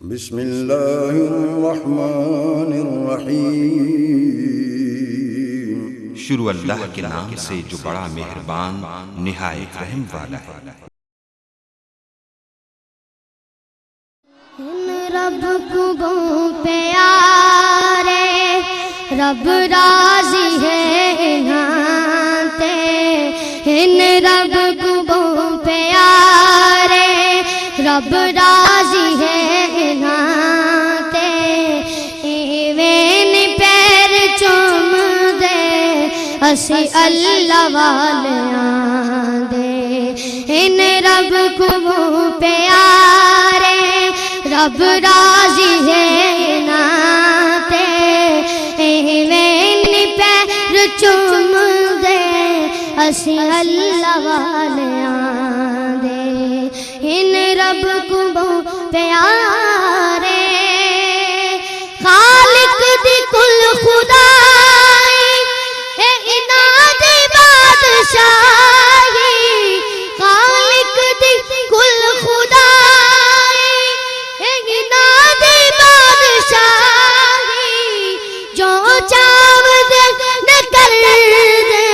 بسم اللہ الرحمن الرحیم۔ شروع اللہ کے نام سے جو بڑا مہربان نہایت رحم والا ہے۔ رب کو پیارے رب راضی ہے نہاتے، ان رب کو پیارے رب راضی ہے نہاتے، ایویں پیر چوم دے اسی اللہ والیاں دے، ان رب کو پیارے رب راضی ہے ناتے، ایویں پیر چوم دے اسی اللہ والیاں دے، ان رب کو پیارے خالق دی کل خدائی اے اناد بادشاہی، خالق دی کل خدائی اے اناد بادشاہی، جو چاو دے نہ کر دے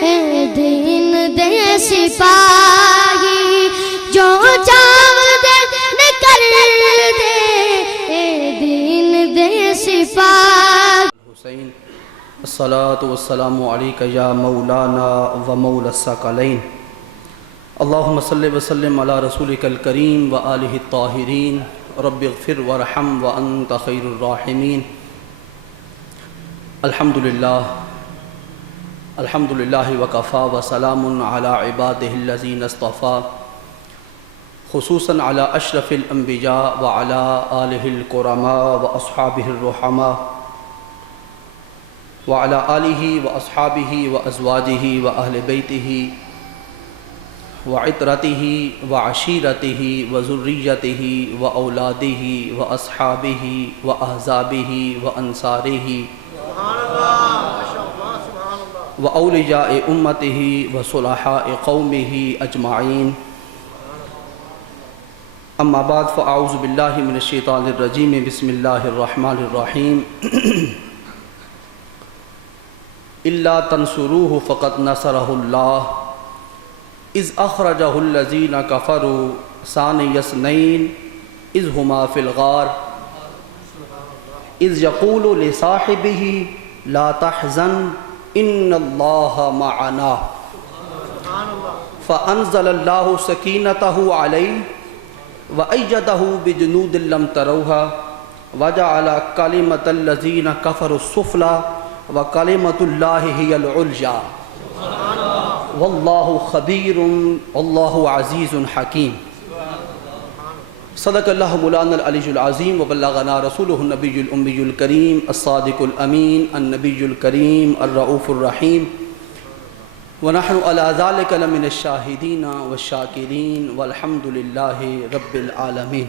اے دین دے سپاہی، جو چاو دے نہ کر دے اے دین دے سپاہی۔ حسین الصلاة والسلام علیکہ یا مولانا و مولا الثقلین، اللہم صلی وسلم علی رسولک الکریم و آلہ الطاہرین، رب اغفر ورحم وانت خیر الراحمین۔ الحمدللہ وکفا وسلام علی عبادہ الذین اصطفیٰ، خصوصاً علی اشرف الانبیاء وعلی آلہ الکرماء واصحابہ الرحماء وعلی آلہ واصحابہ وازواجہ واہل بیتہ وعطرتہ وعشیرتہ وذریتہ واولادہ واصحابہ واحزابہ وانصارہ واولیاء امتہ وصلحاء قومہ اجمعین، اما بعد فاعوذ باللہ من الشیطان الرجیم، بسم اللہ الرحمن الرحیم۔ الا تنصروہ فقد نصرہ اللہ اذ اخرجہ الذین کفروا ثانی اثنین اذ ہما فی الغار اذ یقول لصاحبہ لا تحزن ان اللہ معنا فانزل اللہ سکینتہ علیہ وأيده بجنود لم تروها وجعل كلمة الذين كفروا السفلى وكلمة الله هي العليا والله خبير والله عزيز حكيم۔ صدق الله مولانا العلي العظيم وبلغنا رسوله النبي الأمي الكريم الصادق الأمين النبي الكريم الرؤوف الرحيم، ونحن على ذلك لمن الشاہدین والشاکرین والحمد للہ رب العالمین۔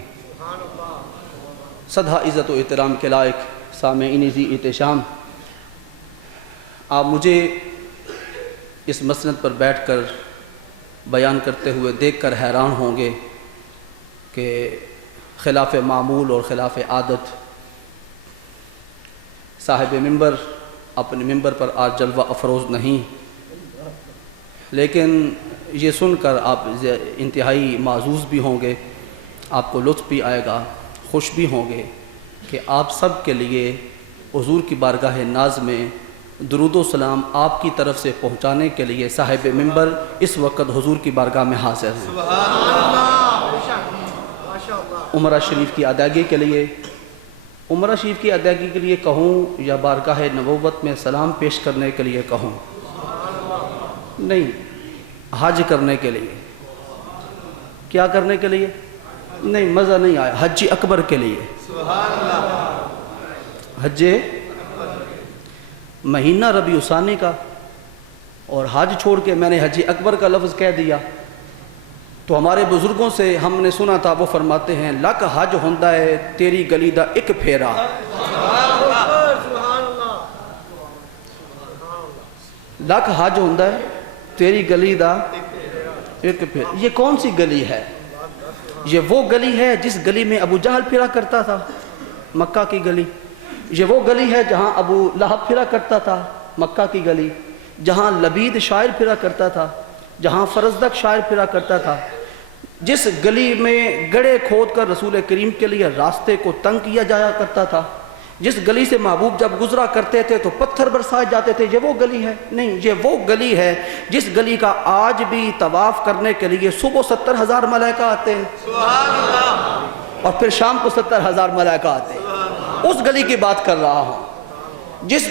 صدہ عزت و احترام کے لائق سامعین ذی احتشام، آپ مجھے اس مسند پر بیٹھ کر بیان کرتے ہوئے دیکھ کر حیران ہوں گے کہ خلاف معمول اور خلاف عادت صاحب ممبر اپنے ممبر پر آج جلوہ افروز نہیں، لیکن یہ سن کر آپ انتہائی معزوز بھی ہوں گے، آپ کو لطف بھی آئے گا، خوش بھی ہوں گے کہ آپ سب کے لیے حضور کی بارگاہ ناز میں درود و سلام آپ کی طرف سے پہنچانے کے لیے صاحب ممبر اس وقت حضور کی بارگاہ میں حاضر ہیں۔ عمرہ شریف کی ادائیگی کے لیے، عمرہ شریف کی ادائیگی کے لیے کہوں یا بارگاہ نبوت میں سلام پیش کرنے کے لیے کہوں؟ نہیں، حج کرنے کے لیے۔ کیا کرنے کے لیے؟ نہیں، مزہ نہیں آیا، حج اکبر کے لیے۔ حج مہینہ ربیع ثانی کا، اور حج چھوڑ کے میں نے حج اکبر کا لفظ کہہ دیا، تو ہمارے بزرگوں سے ہم نے سنا تھا، وہ فرماتے ہیں لک حج ہوندا ہے تیری گلی دا ایک پھیرا۔ لک حج ہوندا ہے تیری گلی دا ایک پھر۔ یہ کون سی گلی ہے؟ یہ وہ گلی ہے جس گلی میں ابو جہل پھرا کرتا تھا، مکہ کی گلی۔ یہ وہ گلی ہے جہاں ابو لہب پھرا کرتا تھا، مکہ کی گلی۔ جہاں لبید شاعر پھرا کرتا تھا، جہاں فرزدق شاعر پھرا کرتا تھا، جس گلی میں گڑھے کھود کر رسول کریم کے لیے راستے کو تنگ کیا جایا کرتا تھا، جس گلی سے محبوب جب گزرا کرتے تھے تو پتھر برسائے جاتے تھے، یہ وہ گلی ہے؟ نہیں، یہ وہ گلی ہے جس گلی کا آج بھی طواف کرنے کے لیے صبح 70,000 ملائکہ آتے ہیں، سبحان اللہ، اور پھر شام کو 70,000 ملائکہ آتے ہیں۔ اس گلی کی بات کر رہا ہوں جس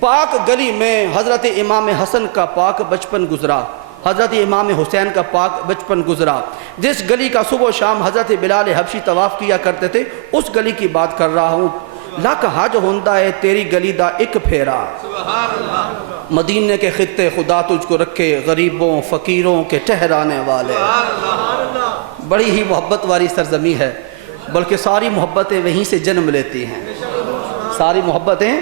پاک گلی میں حضرت امام حسن کا پاک بچپن گزرا، حضرت امام حسین کا پاک بچپن گزرا، جس گلی کا صبح و شام حضرت بلال حبشی طواف کیا کرتے تھے، اس گلی کی بات کر رہا ہوں۔ لاکھ حج ہوندہ ہے تیری گلی دا ایک پھیرا، مدینے کے خطے خدا تجھ کو رکھے، غریبوں فقیروں کے ٹھہرانے والے۔ بڑی ہی محبت والی سرزمی ہے، بلکہ ساری محبتیں وہیں سے جنم لیتی ہیں، ساری محبتیں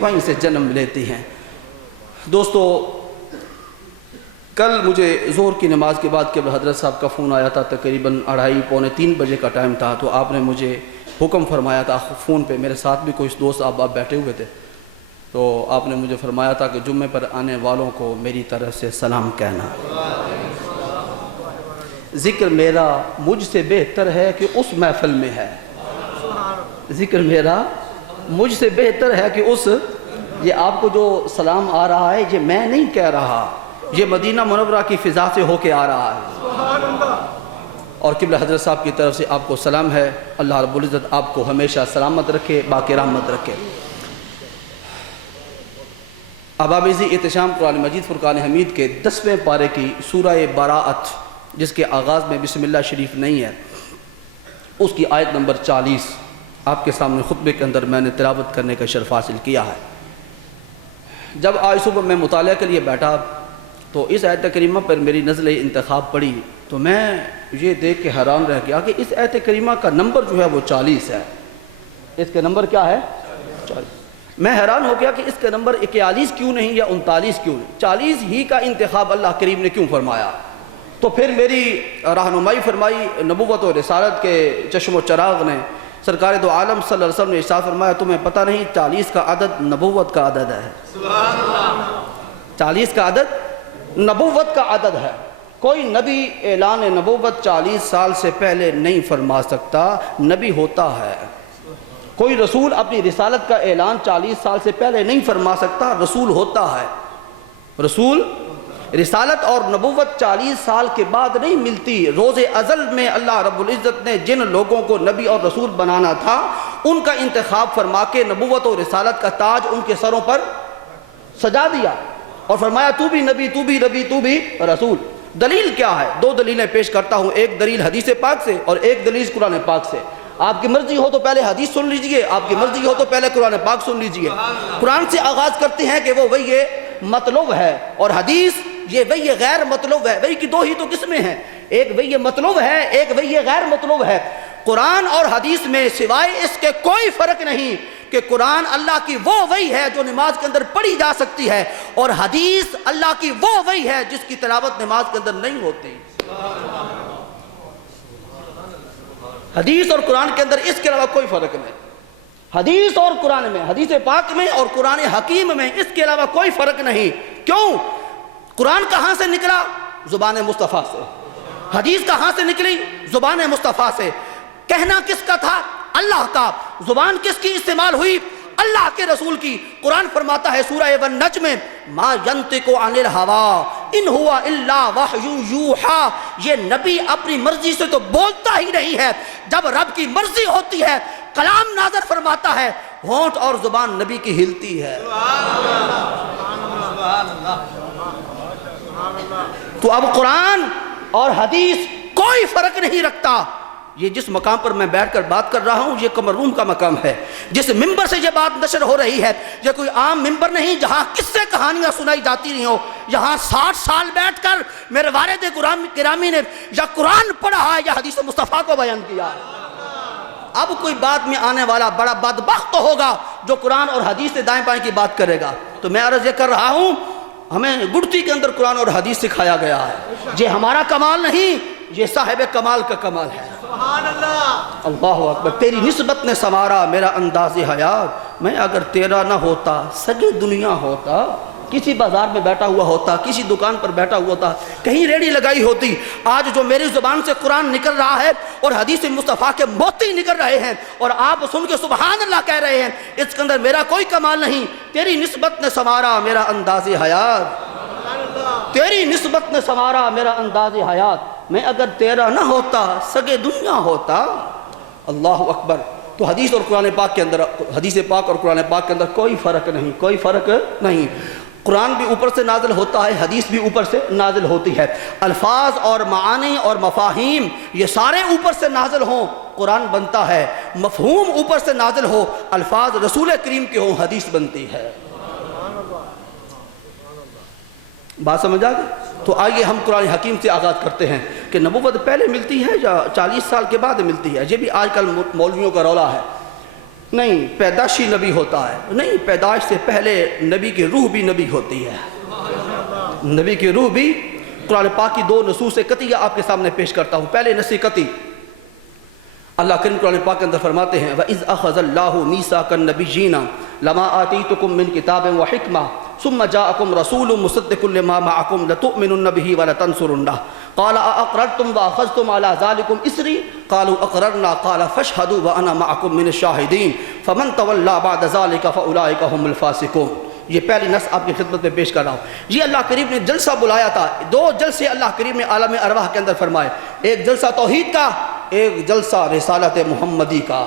وہیں سے جنم لیتی ہیں۔ دوستو، کل مجھے ظہر کی نماز کے بعد قبلہ حضرت صاحب کا فون آیا تھا، تقریباً 2:30 پونے 3 بجے کا ٹائم تھا، تو آپ نے مجھے حکم فرمایا تھا فون پہ، میرے ساتھ بھی کچھ دوست آپ بیٹھے ہوئے تھے، تو آپ نے مجھے فرمایا تھا کہ جمعے پر آنے والوں کو میری طرف سے سلام کہنا۔ ذکر میرا مجھ سے بہتر ہے کہ اس محفل میں ہے، ذکر میرا مجھ سے بہتر ہے کہ اس، یہ آپ کو جو سلام آ رہا ہے یہ میں نہیں کہہ رہا، یہ مدینہ منورہ کی فضا سے ہو کے آ رہا ہے، اور قبلہ حضرت صاحب کی طرف سے آپ کو سلام ہے۔ اللہ رب العزت آپ کو ہمیشہ سلامت رکھے، باقی رحمت رکھے۔ ابابیزی احتشام قرآن مجید فرقان حمید کے 10ویں پارے کی سورہ براءت، جس کے آغاز میں بسم اللہ شریف نہیں ہے، اس کی آیت نمبر 40 آپ کے سامنے خطبے کے اندر میں نے تلاوت کرنے کا شرف حاصل کیا ہے۔ جب آج صبح میں مطالعہ کے لیے بیٹھا تو اس آیت کریمہ پر میری نزل انتخاب پڑی، تو میں یہ دیکھ کے حیران رہ گیا کہ اس آیت کریمہ کا نمبر جو ہے وہ 40 ہے۔ اس کے نمبر کیا ہے؟ 40۔ میں حیران ہو گیا کہ اس کا نمبر 41 کیوں نہیں یا 39 کیوں نہیں، 40 ہی کا انتخاب اللہ کریم نے کیوں فرمایا؟ تو پھر میری رہنمائی فرمائی نبوت و رسالت کے چشم و چراغ نے، سرکار دو عالم صلی اللہ علیہ وسلم نے ارشاد فرمایا تمہیں پتہ نہیں 40 کا عدد نبوت کا عدد ہے، سبحان اللہ، 40 کا عدد نبوت کا عدد ہے۔ کوئی نبی اعلان نبوت 40 سال سے پہلے نہیں فرما سکتا، نبی ہوتا ہے۔ کوئی رسول اپنی رسالت کا اعلان 40 سال سے پہلے نہیں فرما سکتا، رسول ہوتا ہے۔ رسول، رسالت اور نبوت 40 سال کے بعد نہیں ملتی۔ روز ازل میں اللہ رب العزت نے جن لوگوں کو نبی اور رسول بنانا تھا ان کا انتخاب فرما کے نبوت اور رسالت کا تاج ان کے سروں پر سجا دیا، اور فرمایا تو بھی نبی، تو بھی نبی، تو بھی رسول۔ دلیل کیا ہے؟ 2 دلیلیں پیش کرتا ہوں، ایک دلیل حدیث پاک سے اور ایک دلیل قرآن پاک سے۔ آپ کی مرضی ہو تو پہلے حدیث سن لیجئے، آپ کی مرضی ہو تو پہلے قرآن پاک سن لیجئے۔ قرآن سے آغاز کرتے ہیں کہ وہ وحی مطلوب ہے، اور حدیث یہ وحی غیر مطلوب ہے۔ وحی کی 2 ہی تو قسمیں ہیں، ایک وحی مطلوب ہے، ایک وحی غیر مطلوب ہے۔ قرآن اور حدیث میں سوائے اس کے کوئی فرق نہیں کہ قرآن اللہ کی وہ وحی ہے جو نماز کے اندر پڑھی جا سکتی ہے، اور حدیث اللہ کی وہ وحی ہے جس کی تلاوت نماز کے اندر نہیں ہوتی۔ حدیث اور قرآن کے اندر اس کے علاوہ کوئی فرق نہیں۔ حدیث اور قرآن میں، حدیث پاک میں اور قرآن حکیم میں اس کے علاوہ کوئی فرق نہیں۔ کیوں؟ قرآن کہاں سے نکلا؟ زبان مصطفیٰ سے۔ حدیث کہاں سے نکلی؟ زبان مصطفیٰ سے۔ کہنا کس کا تھا؟ اللہ کا۔ زبان کس کی استعمال ہوئی؟ اللہ کے رسول کی۔ قرآن فرماتا ہے سورہ والنجم میں ما ینطق عن الہوی ان ہوا الا وحی یوحی، یہ نبی اپنی مرضی سے تو بولتا ہی نہیں ہے، جب رب کی مرضی ہوتی ہے کلام نازل فرماتا ہے، ہونٹ اور زبان نبی کی ہلتی ہے۔ تو اب قرآن اور حدیث کوئی فرق نہیں رکھتا۔ یہ جس مقام پر میں بیٹھ کر بات کر رہا ہوں یہ قمر روم کا مقام ہے، جس ممبر سے یہ بات نشر ہو رہی ہے یہ کوئی عام ممبر نہیں جہاں قصے کہانیاں سنائی جاتی رہی ہوں۔ یہاں 60 سال بیٹھ کر میرے والد گرامی نے یا قرآن پڑھا ہے یا حدیث مصطفیٰ کو بیان کیا۔ اب کوئی بعد میں آنے والا بڑا بدبخت ہوگا جو قرآن اور حدیث سے دائیں بائیں کی بات کرے گا۔ تو میں عرض یہ کر رہا ہوں ہمیں گڑتی کے اندر قرآن اور حدیث سکھایا گیا ہے، یہ ہمارا کمال نہیں، یہ صاحب کمال کا کمال ہے۔ اللہ اکبر. تیری نسبت نے سنوارا میرا انداز حیات، میں اگر تیرا نہ ہوتا سگے دنیا ہوتا. کسی بازار میں بیٹھا ہوا ہوتا، کسی دکان پر بیٹھا ہوا ہوتا، کہیں ریڑھی لگائی ہوتی. آج جو میری زبان سے قرآن نکل رہا ہے اور حدیث مصطفیٰ کے موتی نکل رہے ہیں اور آپ سن کے سبحان اللہ کہہ رہے ہیں، اس کے اندر میرا کوئی کمال نہیں. تیری نسبت نے سنوارا میرا انداز حیات، تیری نسبت نے سنوارا میرا انداز حیات، میں اگر تیرا نہ ہوتا سگے دنیا ہوتا. اللہ اکبر. تو حدیث اور قرآن پاک کے اندر، حدیث پاک اور قرآن پاک کے اندر کوئی فرق نہیں، کوئی فرق نہیں. قرآن بھی اوپر سے نازل ہوتا ہے، حدیث بھی اوپر سے نازل ہوتی ہے. الفاظ اور معانی اور مفاہیم یہ سارے اوپر سے نازل ہوں قرآن بنتا ہے. مفہوم اوپر سے نازل ہو، الفاظ رسول کریم کے ہوں، حدیث بنتی ہے. بات سمجھ آ گئی؟ تو آئیے ہم قرآن حکیم سے آغاز کرتے ہیں کہ نبوت پہلے ملتی ہے یا 40 سال کے بعد ملتی ہے. یہ بھی آج کل مولویوں کا رولا ہے. نہیں، پیدائشی نبی ہوتا ہے. نہیں، پیدائش سے پہلے نبی کی روح بھی نبی ہوتی ہے. نبی کی روح بھی. قرآن پاک کی 2 نصوص قطعیہ آپ کے سامنے پیش کرتا ہوں. پہلے نص قطعی اللہ کریم قرآن پاک کے اندر فرماتے ہیں وَإِذْ أَخَذَ اللَّهُ مِيثَاقَ النَّبِيِّينَ لَمَا آتَيْتُكُم مِّن كِتَابٍ وَحِكْمَةٍ ثُمَّ جَاءَكُمْ رَسُولٌ مُصَدِّقٌ لِّمَا مَعَكُمْ لَتُؤْمِنُنَّ بِهِ وَلَتَنصُرُنَّهُ قَالَ أَأَقْرَرْتُمْ وَأَخَذْتُمْ عَلَىٰ ذَلِكُمْ إِصْرِي قَالُوا أَقْرَرْنَا قَالَ فَاشْهَدُوا وَأَنَا مَعَكُمْ مِنَ الشَّاهِدِينَ فَمَن تَوَلَّىٰ بَعْدَ ذَلِكَ فَأُولَٰئِكَ هُمُ الْفَاسِقُونَ. یہ پہلی نص آپ کی خدمت میں پیش کر رہا ہوں. یہ اللہ کریم نے جلسہ بلایا تھا. 2 جلسے اللہ کریم نے عالم ارواح کے اندر فرمائے. ایک جلسہ توحید کا، ایک جلسہ رسالت محمدی کا.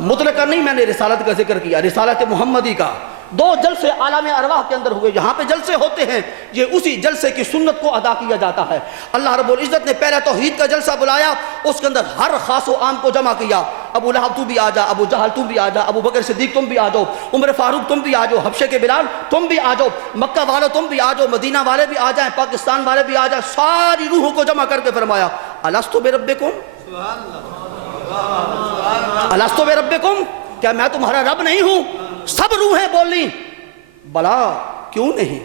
مطلقاً نہیں میں نے رسالت کا ذکر کیا، رسالت محمدی کا. 2 جلسے عالم ارواح کے اندر ہوئے. یہاں پہ جلسے ہوتے ہیں، یہ اسی جلسے کی سنت کو ادا کیا جاتا ہے. اللہ رب العزت نے پہلا توحید کا جلسہ بلایا، اس کے اندر ہر خاص و عام کو جمع کیا. ابو لہب تو بھی آ جا، ابو جہل تم بھی آ جا، ابو بکر صدیق تم بھی آ جاؤ، عمر فاروق تم بھی آ جاؤ، حبشے کے بلال تم بھی آ جاؤ، مکہ والوں تم بھی آ جاؤ، مدینہ والے بھی آ جائیں، پاکستان والے بھی آ جائیں. ساری روحوں کو جمع کر کے فرمایا الستو بربکم، الستو بربکم، کیا میں تمہارا رب نہیں ہوں؟ سب روحیں بولی بلا کیوں نہیں،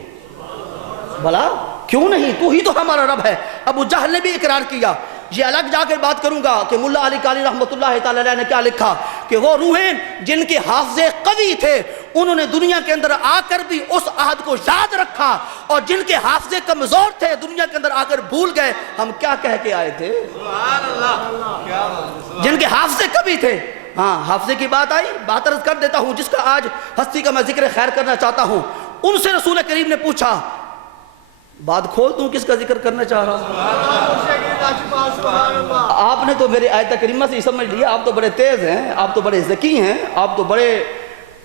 بلا کیوں نہیں، تو ہی تو ہمارا رب ہے. ابو جہل نے بھی اقرار کیا. یہ الگ جا کر بات کروں گا کہ ملا علی قاری رحمۃ اللہ تعالی علیہ نے کیا لکھا کہ وہ روحیں جن کے حافظے قوی تھے انہوں نے دنیا کے اندر آ کر بھی اس عہد کو یاد رکھا، اور جن کے حافظے کمزور تھے دنیا کے اندر آ کر بھول گئے ہم کیا کہہ کے آئے تھے. جن کے حافظے قوی تھے. ہاں، حافظے کی بات آئی، بات عرض کر دیتا ہوں جس کا آج ہستی کا میں ذکر خیر کرنا چاہتا ہوں. ان سے رسول کریم نے پوچھا، بات کھول دوں کس کا ذکر کرنا چاہ رہا ہوں؟ آپ نے تو میرے آیت کریمہ سے ہی سمجھ لیا. آپ تو بڑے تیز ہیں، آپ تو بڑے ذکی ہیں، آپ تو بڑے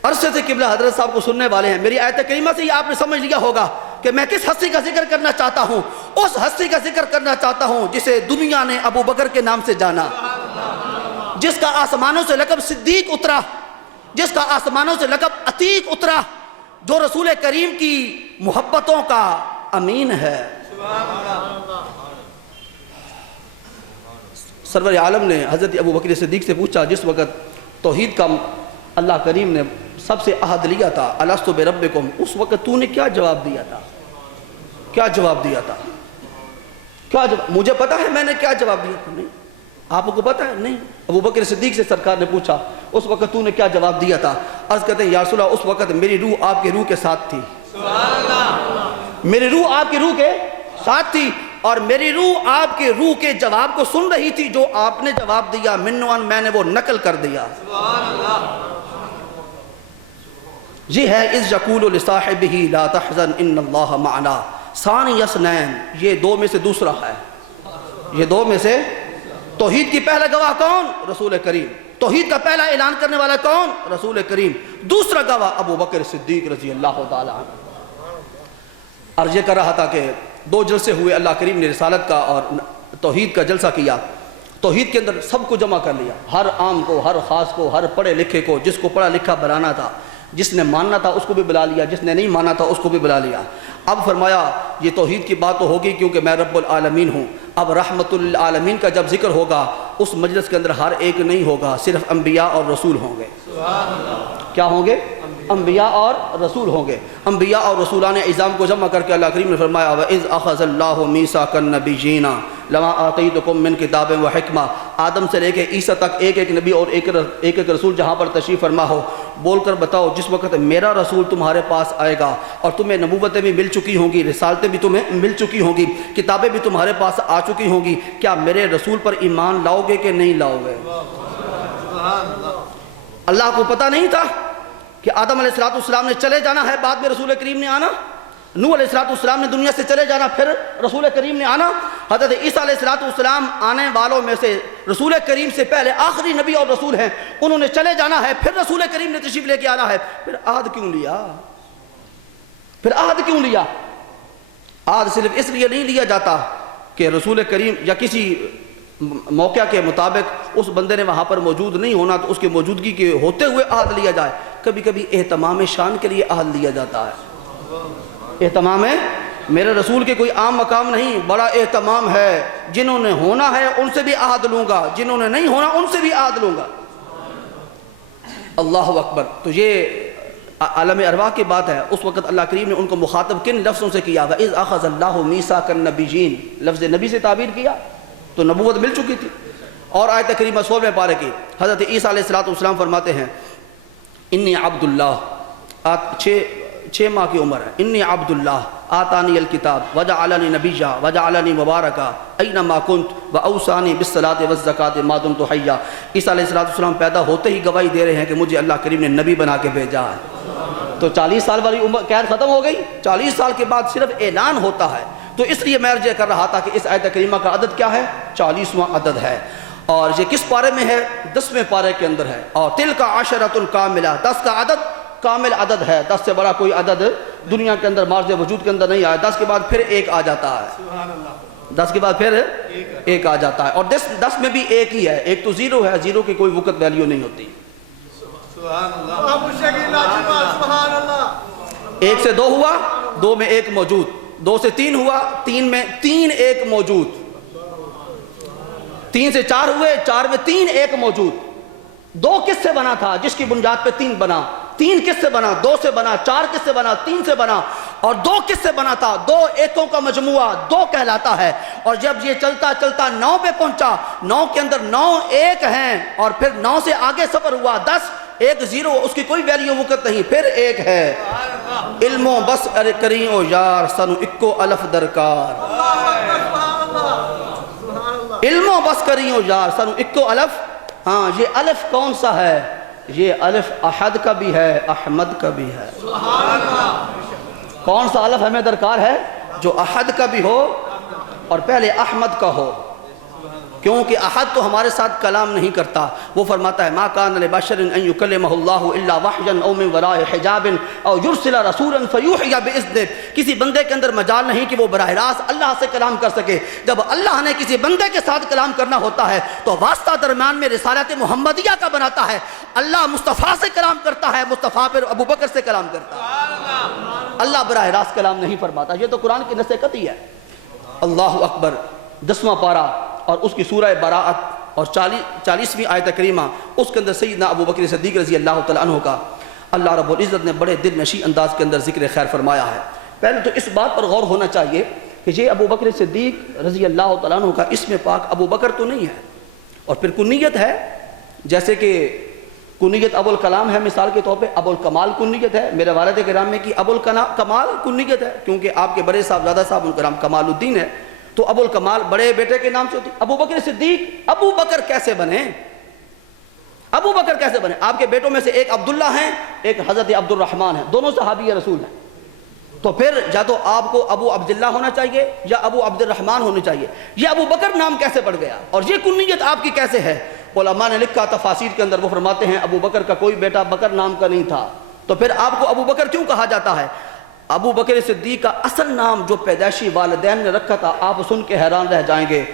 عرصے سے قبلہ حضرت صاحب کو سننے والے ہیں. میری آیت کریمہ سے ہی آپ نے سمجھ لیا ہوگا کہ میں کس ہستی کا ذکر کرنا چاہتا ہوں. اس ہستی کا ذکر کرنا چاہتا ہوں جسے دنیا نے ابو بکر کے نام سے جانا، جس کا آسمانوں سے لقب صدیق اترا، جس کا آسمانوں سے لقب عتیق اترا، جو رسول کریم کی محبتوں کا امین ہے. سرور عالم نے حضرت ابو بکر صدیق سے پوچھا جس وقت توحید کا اللہ کریم نے سب سے عہد لیا تھا الستو بربکم، اس وقت تو نے کیا جواب دیا تھا؟ کیا جواب دیا تھا؟ کیا جواب؟ مجھے پتا ہے میں نے کیا جواب دیا تھا. نہیں، آپ کو پتا ہے؟ نہیں. ابو بکر صدیق سے سرکار نے پوچھا اس وقت تو نے کیا جواب دیا تھا؟ عرض کرتے ہیں یا رسول اللہ اس وقت میری روح آپ کے روح کے ساتھ تھی. میری روح آپ کی روح کے ساتھ تھی اور میری روح آپ کے روح کے جواب کو سن رہی تھی. جو آپ نے جواب دیا منوان میں نے وہ نقل کر دیا. یہ ہے اذ یقول لصاحبہ لا تحزن ان اللہ معنا ثانی اثنین. یہ 2 میں سے دوسرا ہے. یہ 2 میں سے توحید کی پہلا گواہ کون؟ رسول کریم. توحید کا پہلا اعلان کرنے والا کون؟ رسول کریم. دوسرا گواہ ابو بکر صدیق رضی اللہ تعالی عنہ. عرض یہ کر رہا تھا کہ 2 جلسے ہوئے. اللہ کریم نے رسالت کا اور توحید کا جلسہ کیا. توحید کے اندر سب کو جمع کر لیا، ہر عام کو، ہر خاص کو، ہر پڑھے لکھے کو. جس کو پڑھا لکھا بلانا تھا، جس نے ماننا تھا اس کو بھی بلا لیا، جس نے نہیں مانا تھا اس کو بھی بلا لیا. اب فرمایا یہ توحید کی بات تو ہوگی کیونکہ میں رب العالمین ہوں. اب رحمت العالمین کا جب ذکر ہوگا اس مجلس کے اندر ہر ایک نہیں ہوگا، صرف انبیاء اور رسول ہوں گے. کیا ہوں گے؟ انبیاء اور رسول ہوں گے. انبیاء اور رسولان اعظام کو جمع کر کے اللہ کریم نے فرمایا وَإِذْ أَخَذَ اللَّهُ مِيثَاقَ النَّبِيِّينَ لما آتیتکم من کتاب و حکمہ، آدم سے لے کے عیسیٰ تک ایک ایک نبی اور ایک ایک رسول جہاں پر تشریف فرما ہو، بول کر بتاؤ جس وقت میرا رسول تمہارے پاس آئے گا اور تمہیں نبوتیں بھی مل چکی ہوں گی، رسالتیں بھی تمہیں مل چکی ہوں گی، کتابیں بھی تمہارے پاس آ چکی ہوں گی، کیا میرے رسول پر ایمان لاؤ گے کہ نہیں لاؤ گے؟ اللہ کو پتہ نہیں تھا کہ آدم علیہ السلام نے چلے جانا ہے، بعد میں رسول کریم نے آنا، نوح علیہ السلام نے دنیا سے چلے جانا، پھر رسول کریم نے آنا، حضرت عیسیٰ علیہ السلام آنے والوں میں سے رسول کریم سے پہلے آخری نبی اور رسول ہیں، انہوں نے چلے جانا ہے، پھر رسول کریم نے تشریف لے کے آنا ہے، پھر عہد کیوں لیا؟ پھر عہد کیوں لیا؟ عہد صرف اس لیے نہیں لیا جاتا کہ رسول کریم یا کسی موقع کے مطابق اس بندے نے وہاں پر موجود نہیں ہونا تو اس کے موجودگی کے ہوتے ہوئے عہد لیا جائے، کبھی کبھی اہتمام شان کے لیے عہد لیا جاتا ہے۔ اہتمام ہے، میرے رسول کے کوئی عام مقام نہیں، بڑا اہتمام ہے، جنہوں نے ہونا ہے ان سے بھی عہد لوں گا، جنہوں نے نہیں ہونا ان سے بھی عہد لوں گا۔ اللہ اکبر۔ تو یہ عالم ارواح کی بات ہے، اس وقت اللہ کریم نے ان کو مخاطب کن لفظوں سے کیا؟ وَإِذْ أَخَذَ اللَّهُ مِيثَاقَ النَّبِيِّينَ، لفظ نبی سے تعبیر کیا تو نبوت مل چکی تھی۔ اور آیت کریمہ 16 پارے کی حضرت عیسیٰ علیہ السلام فرماتے ہیں انی عبداللہ، 6 ماہ کی عمر ہے، انی عبداللہ آتانی الکتاب وجعلنی نبیا وجعلنی مبارکا اینما کنت واوصانی بالصلاۃ والزکاۃ ما دمت حیا۔ عیسیٰ علیہ السلام پیدا ہوتے ہی گواہی دے رہے ہیں کہ مجھے اللہ کریم نے نبی بنا کے بھیجا ہے۔ تو 40 سال والی عمر قید ختم ہو گئی، 40 سال کے بعد صرف اعلان ہوتا ہے۔ تو اس لیے میں عرض کر رہا تھا کہ اس آیت کریمہ کا عدد کیا ہے؟ 40واں عدد ہے، اور یہ کس پارے میں ہے؟ 10ویں پارے کے اندر ہے۔ اور تلک عشرۃ کاملہ، 10 کا عدد کامل عدد ہے، 10 سے بڑا کوئی عدد دنیا کے اندر مارج وجود کے اندر نہیں آیا۔ 10 کے بعد پھر ایک آ جاتا ہے، 10 کے بعد پھر ایک آ جاتا ہے، اور 10 میں بھی ایک ہی ہے، ایک تو 0 ہے، 0 کی کوئی وقت ویلیو نہیں ہوتی۔ 1 سے 2 ہوا، 2 میں 1 موجود، 2 سے 3 ہوا، 3 میں 3 1 موجود، 3 سے 4 ہوئے، 4 میں 3 1 موجود۔ 2 کس سے بنا تھا؟ جس کی بنیاد پہ 3 بنا۔ 3 کس سے بنا؟ 2 سے بنا۔ 4 کس سے بنا؟ 3 سے بنا۔ اور 2 کس سے بنا تھا؟ 2 ایکوں کا مجموعہ 2 کہلاتا ہے۔ اور جب یہ چلتا چلتا 9 پہ پہنچا، 9 کے اندر 9 1 ہیں، اور پھر 9 سے آگے سفر ہوا 10، 1 0، اس کی کوئی ویلیو وقت نہیں، پھر 1 ہے۔ علموں بس کریں او یار سنو اکو الف درکار، علموں بس کریں او یار سنو اکو الف۔ ہاں، یہ الف کون سا ہے؟ یہ الف احد کا بھی ہے، احمد کا بھی ہے۔ کون سا الف ہمیں درکار ہے؟ جو احد کا بھی ہو اور پہلے احمد کا ہو، کیونکہ احد تو ہمارے ساتھ کلام نہیں کرتا۔ وہ فرماتا ہے ما کان لبشر ان یکلمہ اللہ الا وحیا او من وراء حجاب او یرسل رسولا فیوحی باذنہ۔ کسی بندے کے اندر مجال نہیں کہ وہ براہ راست اللہ سے کلام کر سکے۔ جب اللہ نے کسی بندے کے ساتھ کلام کرنا ہوتا ہے تو واسطہ درمیان میں رسالت محمدیہ کا بناتا ہے۔ اللہ مصطفیٰ سے کلام کرتا ہے، مصطفیٰ پھر ابو بکر سے کلام کرتا ہے، اللہ براہ راست کلام نہیں فرماتا۔ یہ تو قرآن کی نص قطعی ہے۔ اللہ اکبر۔ 10واں پارہ اور اس کی سورہ براءت اور 40ویں آیت کریمہ، اس کے اندر سیدنا ابو بکر صدیق رضی اللہ تعالیٰ عنہ کا اللہ رب العزت نے بڑے دل نشیں انداز کے اندر ذکر خیر فرمایا ہے۔ پہلے تو اس بات پر غور ہونا چاہیے کہ یہ ابو بکر صدیق رضی اللہ تعالیٰ عنہ کا اسم پاک ابو بکر تو نہیں ہے، اور پھر کنیت ہے، جیسے کہ کنیت ابو الکلام ہے، مثال کے طور پہ ابو الکمال کنیت ہے۔ میرے والد کرام میں کی ابو الکمال کنیت ہے، کیونکہ آپ کے بڑے صاحبزادہ صاحب ان کا نام کمال الدین ہے، تو ابو الکمال بڑے بیٹے کے نام سے ہوتی۔ ابو بکر صدیق ابو بکر کیسے بنے؟ ابو بکر کیسے بنے؟ آپ کے بیٹوں میں سے ایک عبداللہ ہیں، ایک حضرت عبد الرحمن ہیں، دونوں صحابی رسول ہیں۔ تو پھر یا تو آپ کو ابو عبداللہ ہونا چاہیے یا ابو عبد الرحمن ہونا چاہیے۔ یہ ابو بکر نام کیسے پڑ گیا اور یہ کنیت آپ کی کیسے ہے؟ علماء نے لکھا تفاسیر کے اندر، وہ فرماتے ہیں ابو بکر کا کوئی بیٹا بکر نام کا نہیں تھا، تو پھر آپ کو ابو بکر کیوں کہا جاتا ہے؟ ابو بکر صدیق کا اصل نام جو پیدائشی والدین نے رکھا تھا، آپ سن کے حیران رہ جائیں گے۔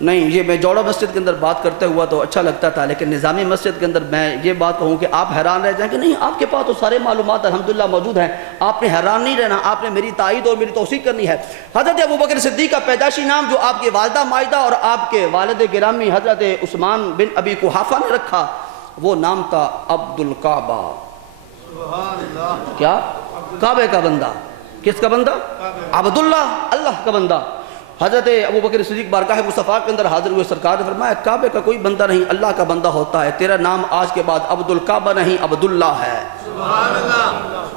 نہیں، یہ میں جوڑا مسجد کے اندر بات کرتے ہوا تو اچھا لگتا تھا، لیکن نظامی مسجد کے اندر میں یہ بات کہوں کہ آپ حیران رہ جائیں کہ نہیں، آپ کے پاس تو سارے معلومات الحمدللہ موجود ہیں، آپ نے حیران نہیں رہنا، آپ نے میری تائید اور میری توثیق کرنی ہے۔ حضرت ابو بکر صدیق کا پیدائشی نام جو آپ کی والدہ مائدہ اور آپ کے والد گرامی حضرت عثمان بن ابی قحافہ نے رکھا، وہ نام تھا عبد الکعبہ۔ کیا؟ کعبے کا بندہ۔ کس کا بندہ؟ عبداللہ، اللہ کا بندہ۔ حضرت ابو بکر صدیق بارگاہ مصطفیٰ کے اندر حاضر ہوئے، سرکار نے فرمایا کعبے کا کوئی بندہ نہیں اللہ کا بندہ ہوتا ہے، تیرا نام آج کے بعد عبد الکعبہ نہیں عبداللہ ہے۔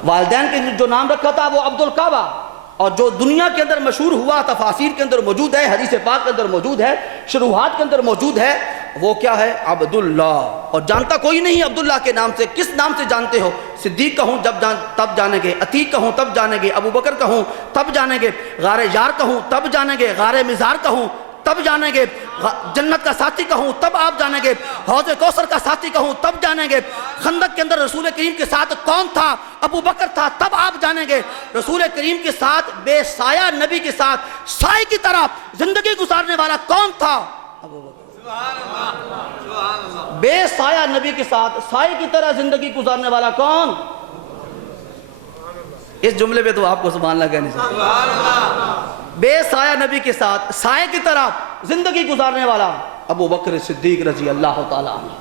والدین کے جو نام رکھا تھا وہ عبد الکعبہ، اور جو دنیا کے اندر مشہور ہوا تفاسیر کے اندر موجود ہے، حدیث پاک کے اندر موجود ہے، شروحات کے اندر موجود ہے، وہ کیا ہے؟ عبداللہ۔ اور جانتا کوئی نہیں عبداللہ کے نام سے، کس نام سے جانتے ہو؟ صدیق کہوں تب جانیں گے، عتیق کہوں تب جانیں گے، ابو بکر کہوں تب جانیں گے، غار یار کہوں تب جانیں گے، غار مزار کہوں تب جانیں گے، جنت کا ساتھی کہوں تب آپ جانیں گے، حوض کوثر کا ساتھی کہوں تب جانیں گے، خندق کے اندر رسول کریم کے ساتھ کون تھا؟ ابو بکر تھا، تب آپ جانیں گے، رسول کریم کے ساتھ بے سایہ نبی کے ساتھ سائے کی طرح زندگی گزارنے والا کون تھا؟ ابو بکر۔ بے سایہ نبی کے ساتھ سائے کی طرح زندگی گزارنے والا کون؟ اس جملے پہ تو آپ کو سبحان اللہ کہنے سے، بے سایہ نبی کے ساتھ سائے کی طرح زندگی گزارنے والا ابو بکر صدیق رضی اللہ تعالیٰ عنہ۔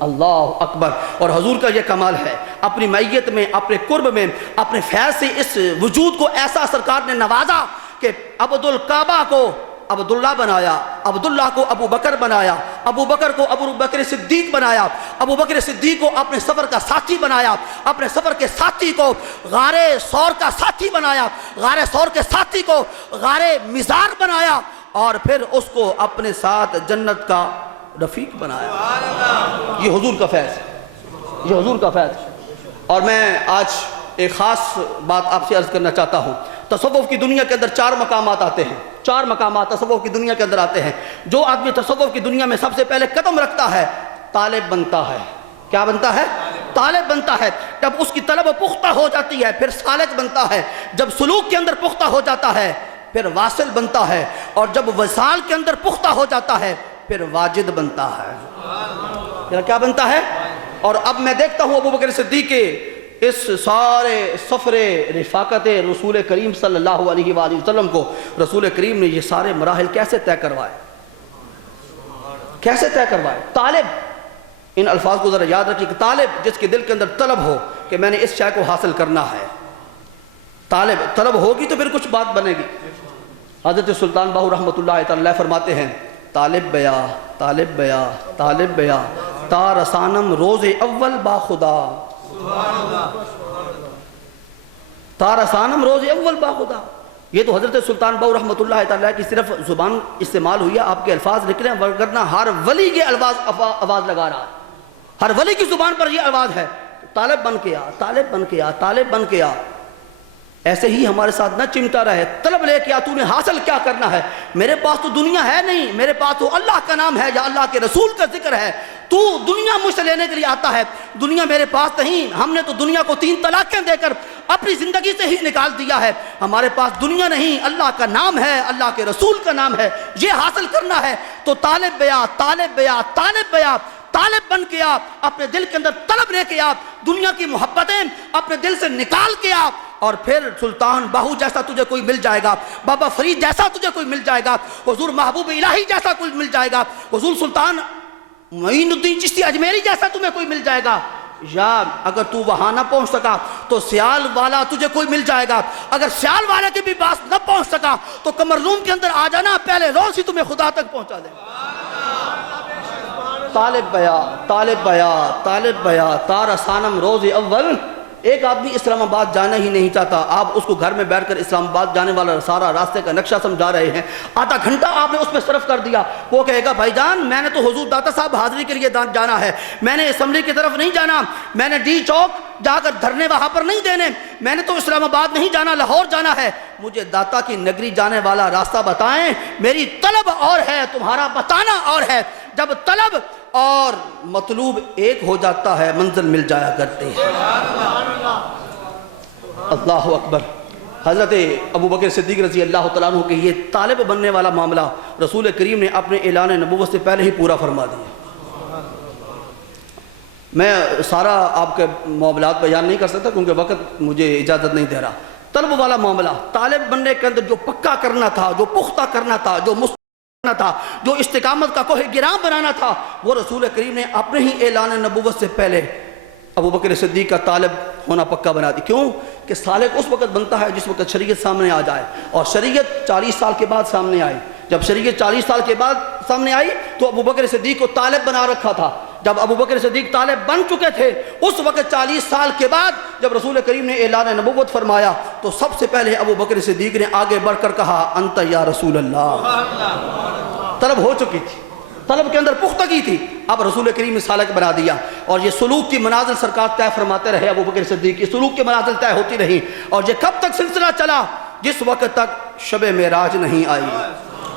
اللہ اکبر۔ اور حضور کا یہ کمال ہے، اپنی میت میں، اپنے قرب میں، اپنے فیض سے اس وجود کو ایسا سرکار نے نوازا کہ عبد الکعبہ کو عبداللہ بنایا، عبداللہ کو ابو بکر بنایا، ابو بکر کو ابو بکر صدیق بنایا، ابو بکر صدیق کو اپنے سفر کا ساتھی بنایا، اپنے سفر کے ساتھی کو غار ثور کا ساتھی بنایا، غار ثور کے ساتھی کو غار مزار بنایا، اور پھر اس کو اپنے ساتھ جنت کا رفیق بنایا۔ یہ حضور کا فیض ہے، یہ حضور کا فیض ہے۔ اور میں آج ایک خاص بات آپ سے عرض کرنا چاہتا ہوں۔ تصوف کی دنیا کے اندر 4 مقامات آتے ہیں، 4 مقامات تصوف کی دنیا کے اندر آتے ہیں۔ جو آدمی تصوف کی دنیا میں سب سے پہلے قدم رکھتا ہے طالب بنتا ہے۔ کیا بنتا ہے؟ طالب بنتا ہے۔ جب اس کی طلب پختہ ہو جاتی ہے پھر سالک بنتا ہے، جب سلوک کے اندر پختہ ہو جاتا ہے پھر واصل بنتا ہے، اور جب وصال کے اندر پختہ ہو جاتا ہے پھر واجد بنتا ہے۔ پھر کیا بنتا ہے؟ اور اب میں دیکھتا ہوں ابو بکر صدیق کے اس سارے سفر رفاقت رسول کریم صلی اللہ علیہ وآلہ وسلم کو رسول کریم نے یہ سارے مراحل کیسے طے کروائے، کیسے طے کروائے؟ طالب، ان الفاظ کو ذرا یاد رکھیے کہ طالب جس کے دل کے اندر طلب ہو کہ میں نے اس شے کو حاصل کرنا ہے، طلب ہوگی تو پھر کچھ بات بنے گی۔ حضرت سلطان باہو رحمۃ اللہ تعالی فرماتے ہیں طالب بیا طالب بیا طالب بیا تا رسانم روز اول با خدا، تا رسانم روز اول با خدا۔ یہ تو حضرت سلطان باہو رحمۃ اللہ تعالی کی صرف زبان استعمال ہوئی ہے، آپ کے الفاظ نکلے ہیں، ورنہ ہر ولی یہ آواز لگا رہا ہے، ہر ولی کی زبان پر یہ آواز ہے، طالب بن کے آ، طالب بن کے آ، طالب بن کے آ۔ ایسے ہی ہمارے ساتھ نہ چمٹا رہے، طلب لے کے آ، تو نے حاصل کیا کرنا ہے؟ میرے پاس تو دنیا ہے نہیں، میرے پاس تو اللہ کا نام ہے یا اللہ کے رسول کا ذکر ہے، تو دنیا مجھ سے لینے کے لیے آتا ہے، دنیا میرے پاس نہیں، ہم نے تو دنیا کو 3 طلاقیں دے کر اپنی زندگی سے ہی نکال دیا ہے، ہمارے پاس دنیا نہیں، اللہ کا نام ہے، اللہ کے رسول کا نام ہے، یہ حاصل کرنا ہے۔ تو طالب بیا طالب بیا طالب بیا، طالب بن کے آپ اپنے دل کے اندر طلب لے کے آپ دنیا کی محبتیں اپنے دل سے نکال کے آپ، اور پھر سلطان باہو جیسا تجھے کوئی مل جائے گا، بابا فرید جیسا تجھے کوئی مل جائے گا، حضور محبوب الہی جیسا کوئی مل جائے گا، حضور سلطان معین الدین چشتی اجمیری جیسا تمہیں کوئی مل جائے گا، یا اگر تو وہاں نہ پہنچ سکا تو سیال والا تجھے کوئی مل جائے گا، اگر سیال والے کے بھی پاس نہ پہنچ سکا تو کمرلوم کے اندر آ جانا، پہلے روز ہی تمہیں خدا تک پہنچا دیں۔ طالب بیا طالب بیا طالب بیا تا رسانم روز اول۔ ایک آدمی اسلام آباد جانا ہی نہیں چاہتا، آپ اس کو گھر میں بیٹھ کر اسلام آباد جانے والا سارا راستے کا نقشہ سمجھا رہے ہیں، آدھا گھنٹہ آپ نے اس میں صرف کر دیا، وہ کہے گا بھائی جان میں نے تو حضور داتا صاحب حاضری کے لیے جانا ہے، میں نے اسمبلی کی طرف نہیں جانا، میں نے ڈی چوک جا کر دھرنے وہاں پر نہیں دینے، میں نے تو اسلام آباد نہیں جانا، لاہور جانا ہے، مجھے داتا کی نگری جانے والا راستہ بتائیں، میری طلب اور ہے، تمہارا بتانا اور ہے۔ جب طلب اور مطلوب ایک ہو جاتا ہے منزل مل جایا کرتے ہیں۔ اللہ اکبر۔ حضرت ابو بکر صدیق رضی اللہ تعالیٰ عنہ کے یہ طالب بننے والا معاملہ رسول کریم نے اپنے اعلان نبوت سے پہلے ہی پورا فرما دیا۔ میں سارا آپ کے معاملات بیان نہیں کر سکتا کیونکہ وقت مجھے اجازت نہیں دے رہا۔ طلب والا معاملہ، طالب بننے کے اندر جو پکا کرنا تھا، جو پختہ کرنا تھا، جو تھا، جو استقامت کا کوہ گراں بنانا تھا، وہ رسول کریم نے اپنے ہی اعلان نبوت سے پہلے ابو بکر صدیق کا طالب ہونا پکا بنا دی. کیوں کہ سالک اس وقت بنتا ہے جس وقت شریعت سامنے آ جائے, اور شریعت 40 سال کے بعد سامنے آئی. جب شریعت 40 سال کے بعد سامنے آئی تو ابو بکر صدیق کو طالب بنا رکھا تھا. جب ابو بکر صدیق طالب بن چکے تھے, اس وقت 40 سال کے بعد جب رسول کریم نے اعلان نبوت فرمایا تو سب سے پہلے ابو بکر صدیق نے آگے بڑھ کر کہا انت یا رسول اللہ. طلب ہو چکی تھی, طلب کے اندر پختگی تھی, اب رسول کریم نے سالک بنا دیا. اور یہ سلوک کی منازل سرکار طے فرماتے رہے. ابو بکر صدیق کی سلوک کی منازل طے ہوتی رہی, اور یہ کب تک سلسلہ چلا؟ جس وقت تک شب معراج نہیں آئی.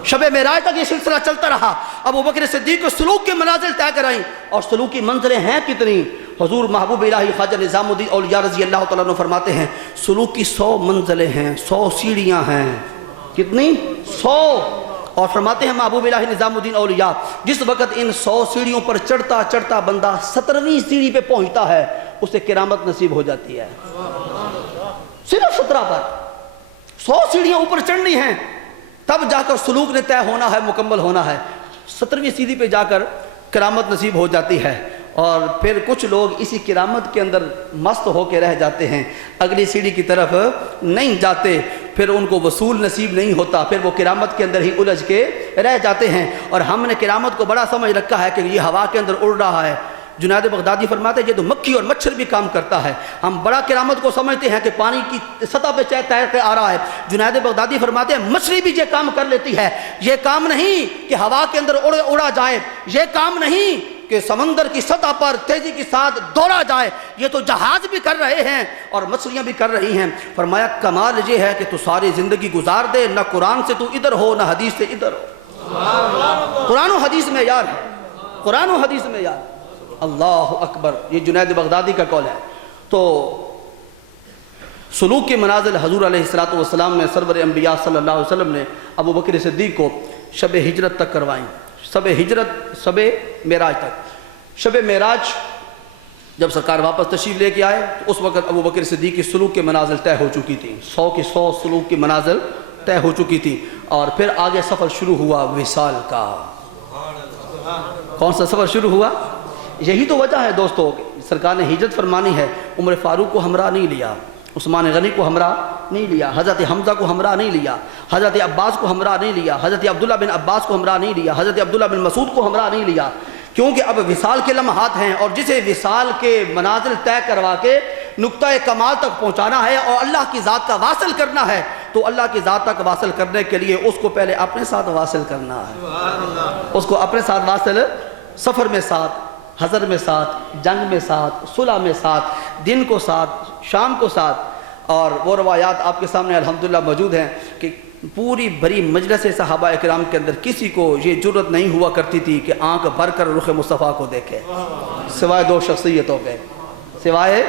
شب معراج تک یہ سلسلہ چلتا رہا. ابو بکر صدیق کو سلوک کی منازل طے کرائیں, اور سلوک کی منزلیں ہیں کتنی؟ حضور محبوب الہی خواجہ نظام الدین اولیاء رضی اللہ تعالیٰ عنہ فرماتے ہیں سلوک کی 100 منزلیں ہیں, 100 سیڑھیاں ہیں. کتنی؟ 100. اور فرماتے ہیں محبوب الہی نظام الدین اولیاء جس وقت ان 100 سیڑھیوں پر چڑھتا چڑھتا بندہ 17ویں سیڑھی پہ پہنچتا ہے, اسے کرامت نصیب ہو جاتی ہے. صرف 17 پر 100 سیڑھیاں اوپر چڑھنی ہیں, تب جا کر سلوک نے طے ہونا ہے, مکمل ہونا ہے. 17ویں سیڑھی پہ جا کر کرامت نصیب ہو جاتی ہے. اور پھر کچھ لوگ اسی کرامت کے اندر مست ہو کے رہ جاتے ہیں, اگلی سیڑھی کی طرف نہیں جاتے, پھر ان کو وصول نصیب نہیں ہوتا, پھر وہ کرامت کے اندر ہی الجھ کے رہ جاتے ہیں. اور ہم نے کرامت کو بڑا سمجھ رکھا ہے کہ یہ ہوا کے اندر اڑ رہا ہے. جنید بغدادی فرماتے ہیں یہ تو مکھی اور مچھر بھی کام کرتا ہے. ہم بڑا کرامت کو سمجھتے ہیں کہ پانی کی سطح پہ تیر کے آ رہا ہے. جنید بغدادی فرماتے ہیں مچھلی بھی یہ کام کر لیتی ہے. یہ کام نہیں کہ ہوا کے اندر اڑا جائے, یہ کام نہیں کہ سمندر کی سطح پر تیزی کے ساتھ دوڑا جائے, یہ تو جہاز بھی کر رہے ہیں اور مچھلیاں بھی کر رہی ہیں. فرمایا کمال یہ ہے کہ تو ساری زندگی گزار دے, نہ قرآن سے تو ادھر ہو نہ حدیث سے ادھر ہو. قرآن و حدیث میں یار ہے, قرآن و حدیث میں یار. اللہ اکبر. یہ جنید بغدادی کا قول ہے. تو سلوک کے منازل حضور علیہ السلام میں سرور انبیاء صلی اللہ علیہ وسلم نے ابو بکر صدیق کو شب ہجرت تک کروائیں. شب ہجرت, شب معراج تک. شب معراج جب سرکار واپس تشریف لے کے آئے تو اس وقت ابو بکر صدیق کی سلوک کے منازل طے ہو چکی تھی. 100 کی 100 سلوک کی منازل طے ہو چکی تھی. اور پھر آگے سفر شروع ہوا وصال کا. کون سا سفر شروع ہوا؟ یہی تو وجہ ہے دوستو, سرکار نے ہجرت فرمانی ہے. عمر فاروق کو ہمراہ نہیں لیا, عثمان غنی کو ہمراہ نہیں لیا, حضرت حمزہ کو ہمراہ نہیں لیا, حضرت عباس کو ہمراہ نہیں لیا, حضرت عبداللہ بن عباس کو ہمراہ نہیں لیا, حضرت عبداللہ بن مسعود کو ہمراہ نہیں لیا. کیونکہ اب وصال کے لمحات ہیں, اور جسے وصال کے منازل طے کروا کے نقطہ کمال تک پہنچانا ہے اور اللہ کی ذات کا واصل کرنا ہے, تو اللہ کی ذات تک واصل کرنے کے لیے اس کو پہلے اپنے ساتھ واصل کرنا ہے. اس کو اپنے ساتھ واصل, سفر میں ساتھ, حضر میں ساتھ, جنگ میں ساتھ, صلح میں ساتھ, دن کو ساتھ, شام کو ساتھ. اور وہ روایات آپ کے سامنے الحمدللہ موجود ہیں کہ پوری بڑی مجلس صحابہ اکرام کے اندر کسی کو یہ جرت نہیں ہوا کرتی تھی کہ آنکھ بھر کر رخ مصطفیٰ کو دیکھے, سوائے 2 شخصیتوں کے, سوائے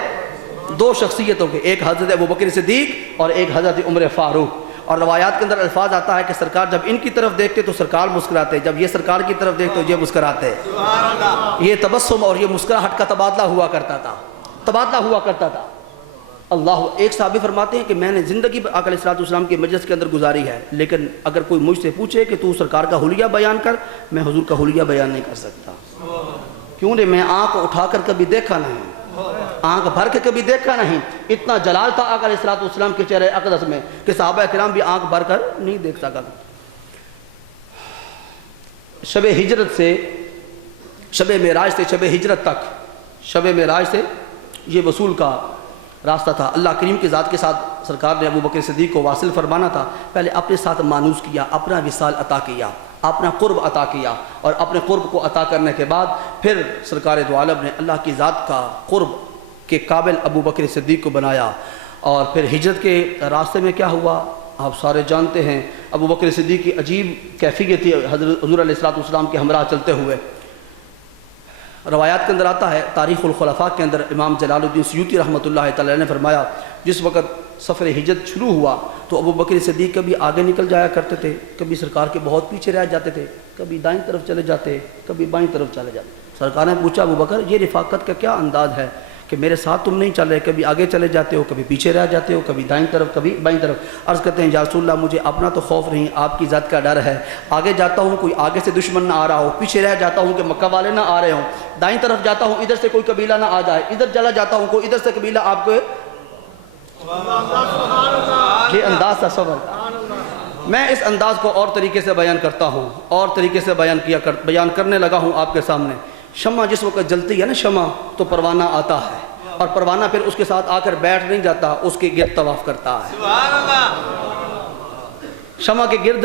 2 شخصیتوں کے, ایک حضرت ابو بکر صدیق اور ایک حضرت عمر فاروق. اور روایات کے اندر الفاظ آتا ہے کہ سرکار جب ان کی طرف دیکھتے تو سرکار مسکراتے, جب یہ سرکار کی طرف دیکھتے تو یہ مسکراتے. یہ تبسم اور یہ مسکراہٹ کا تبادلہ ہوا کرتا تھا, تبادلہ ہوا کرتا تھا. اللہ. ایک صحابی فرماتے ہیں کہ میں نے زندگی پر آقا علیہ السلام کے مجلس کے اندر گزاری ہے, لیکن اگر کوئی مجھ سے پوچھے کہ تو سرکار کا حلیہ بیان کر, میں حضور کا حلیہ بیان نہیں کر سکتا. کیوں نہیں؟ میں آنکھ اٹھا کر کبھی دیکھا نہیں, آنکھ بھر کے کبھی دیکھا نہیں. اتنا جلال تھا آقا علیہ السلام کے چہرے اقدس میں کہ صحابہ کرام بھی آنکھ بھر کر نہیں دیکھ سکا. شب ہجرت سے, شب معراج سے شب ہجرت تک, شب معراج سے یہ وصول کا راستہ تھا. اللہ کریم کی ذات کے ساتھ سرکار نے ابو بکر صدیق کو واصل فرمانا تھا. پہلے اپنے ساتھ مانوس کیا, اپنا وصال عطا کیا, اپنا قرب عطا کیا, اور اپنے قرب کو عطا کرنے کے بعد پھر سرکار دو عالم نے اللہ کی ذات کا قرب کے قابل ابو بکر صدیق کو بنایا. اور پھر ہجرت کے راستے میں کیا ہوا آپ سارے جانتے ہیں. ابو بکر صدیق کی عجیب کیفیت تھی حضرت حضور علیہ السلام کے ہمراہ چلتے ہوئے. روایات کے اندر آتا ہے, تاریخ الخلفاء کے اندر امام جلال الدین سیوطی رحمۃ اللہ تعالی نے فرمایا جس وقت سفر ہجرت شروع ہوا تو ابو بکر صدیق کبھی آگے نکل جایا کرتے تھے, کبھی سرکار کے بہت پیچھے رہ جاتے تھے, کبھی دائیں طرف چلے جاتے, کبھی بائیں طرف چلے جاتے. سرکار نے پوچھا ابو بکر یہ رفاقت کا کیا انداز ہے کہ میرے ساتھ تم نہیں چل رہے، کبھی آگے چلے جاتے ہو، کبھی پیچھے رہ جاتے ہو، کبھی دائیں طرف کبھی بائیں طرف۔ عرض کرتے ہیں یا رسول اللہ مجھے اپنا تو خوف نہیں، آپ کی ذات کا ڈر ہے، آگے جاتا ہوں کوئی آگے سے دشمن نہ آ رہا ہو، پیچھے رہ جاتا ہوں کہ مکہ والے نہ آ رہے ہوں، دائیں طرف جاتا ہوں ادھر سے کوئی قبیلہ نہ آ جائے، ادھر چلا جاتا ہوں کوئی ادھر سے قبیلہ آپ کو۔ یہ انداز تھا صبر کا۔ میں اس انداز کو اور طریقے سے بیان کرتا ہوں، اور طریقے سے بیان کرنے لگا ہوں آپ کے سامنے۔ شمع جس وقت جلتی ہے نا شمع، تو پروانہ آتا ہے، اور پروانہ پھر اس کے ساتھ آ کر بیٹھ نہیں جاتا، اس کے گرد طواف کرتا ہے۔ شمع کے گرد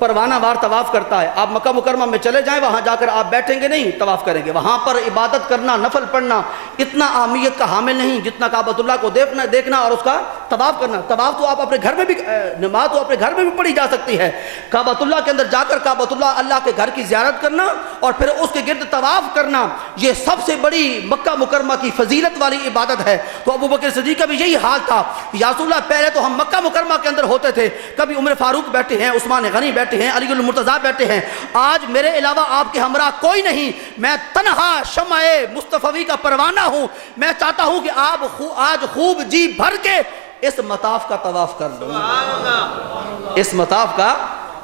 پروانہ وار طواف کرتا ہے۔ آپ مکہ مکرمہ میں چلے جائیں، وہاں جا کر آپ بیٹھیں گے نہیں، طواف کریں گے۔ وہاں پر عبادت کرنا، نفل پڑھنا اتنا اہمیت کا حامل نہیں جتنا کعبۃ اللہ کو دیکھنا اور اس کا طواف کرنا۔ طواف تو آپ اپنے گھر میں بھی، نماز تو اپنے گھر میں بھی پڑھی جا سکتی ہے۔ کعبۃ اللہ کے اندر جا کر کعبۃ اللہ کے گھر کی زیارت کرنا اور پھر اس کے گرد طواف کرنا، یہ سب سے بڑی مکہ مکرمہ کی فضیلت والی عبادت ہے۔ تو ابو بکر صدیق کا بھی یہی حال تھا۔ یا رسول اللہ پہلے تو ہم مکہ مکرمہ کے اندر ہوتے تھے، کبھی عمر فاروق بیٹھے ہیں، عثمان غنی بیٹھے ہیں، علی المرتضیٰ بیٹھے ہیں، آج میرے علاوہ آپ کے ہمراہ کوئی نہیں، میں تنہا شمع مصطفی کا پروانہ ہوں۔ میں چاہتا ہوں کہ آپ آج خوب جی بھر کے اس مطاف کا طواف کر لو، اس مطاف کا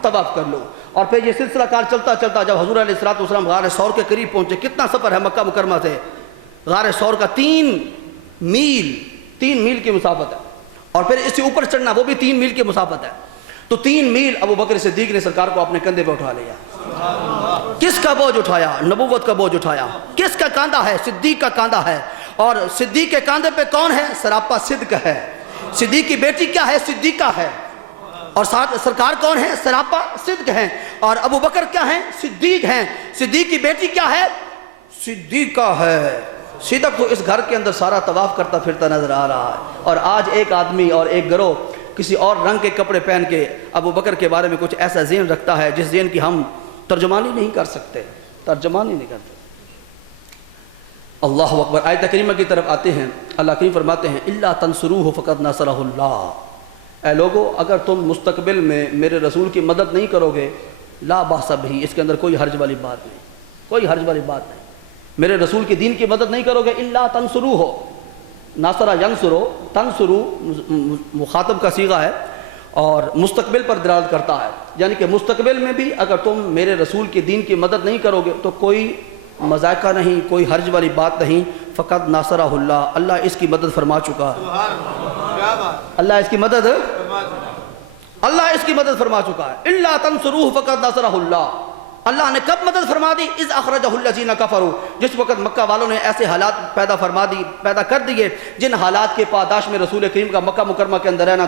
طواف کر لو۔ اور پھر یہ سلسلہ کار چلتا چلتا جب حضور علیہ السلام غار ثور کے قریب پہنچے، کتنا سفر ہے مکہ مکرمہ سے، غار ثور کا 3 میل کی مسافت ہے، اور پھر اس سے اوپر چڑھنا وہ بھی 3 میل کی مسافت ہے۔ تو 3 میل ابو بکر صدیق نے سرکار کو اپنے کندھے پہ اٹھا لیا۔ کس کا بوجھ اٹھایا؟ نبوت کا بوجھ اٹھایا۔ کس کا کاندھا ہے؟ صدیق کا کاندھا ہے۔ اور صدیق کے کاندھے پہ کون ہے؟ سراپا صدق ہے۔ صدیق کی بیٹی کیا ہے؟ صدیقہ ہے۔ اور سرکار کون ہے؟ سراپا صدق ہیں۔ اور ابو بکر کیا ہیں؟ صدیق ہیں۔ صدیق کی بیٹی کیا ہے؟ صدیقہ ہے۔ صدق تو اس گھر کے اندر سارا طواف کرتا پھرتا نظر آ رہا ہے۔ اور آج ایک آدمی اور ایک گروہ کسی اور رنگ کے کپڑے پہن کے ابو بکر کے بارے میں کچھ ایسا ذہن رکھتا ہے جس ذہن کی ہم ترجمانی نہیں کر سکتے، ترجمانی نہیں کرتے۔ اللہ اکبر۔ آیت کریمہ کی طرف آتے ہیں، اللہ کریم فرماتے ہیں الا تنصروہ فقد نصرہ اللہ۔ اے لوگو اگر تم مستقبل میں میرے رسول کی مدد نہیں کرو گے، لا باس بہ، اس کے اندر کوئی حرج والی بات نہیں، کوئی حرج والی بات نہیں۔ میرے رسول کی دین کی مدد نہیں کرو گے، الا تنصروہ، ناصرہ ینصرو، تنصرو مخاطب کا صیغہ ہے اور مستقبل پر دلالت کرتا ہے، یعنی کہ مستقبل میں بھی اگر تم میرے رسول کی دین کی مدد نہیں کرو گے تو کوئی مذائقہ نہیں، کوئی حرج والی بات نہیں۔ فقط ناصرہ اللہ، اللہ اس کی مدد فرما چکا ہے، اللہ اس کی مدد فرما چکا ہے۔ الا تنصروہ فقط ناصرہ اللہ، اللہ نے کب مدد فرما دی؟ اذ اخرجہ الذین کفروا، جس وقت مکہ والوں نے ایسے حالات پیدا کر دیے جن حالات کے پاداش میں رسول کریم کا مکہ مکرمہ کے اندر رہنا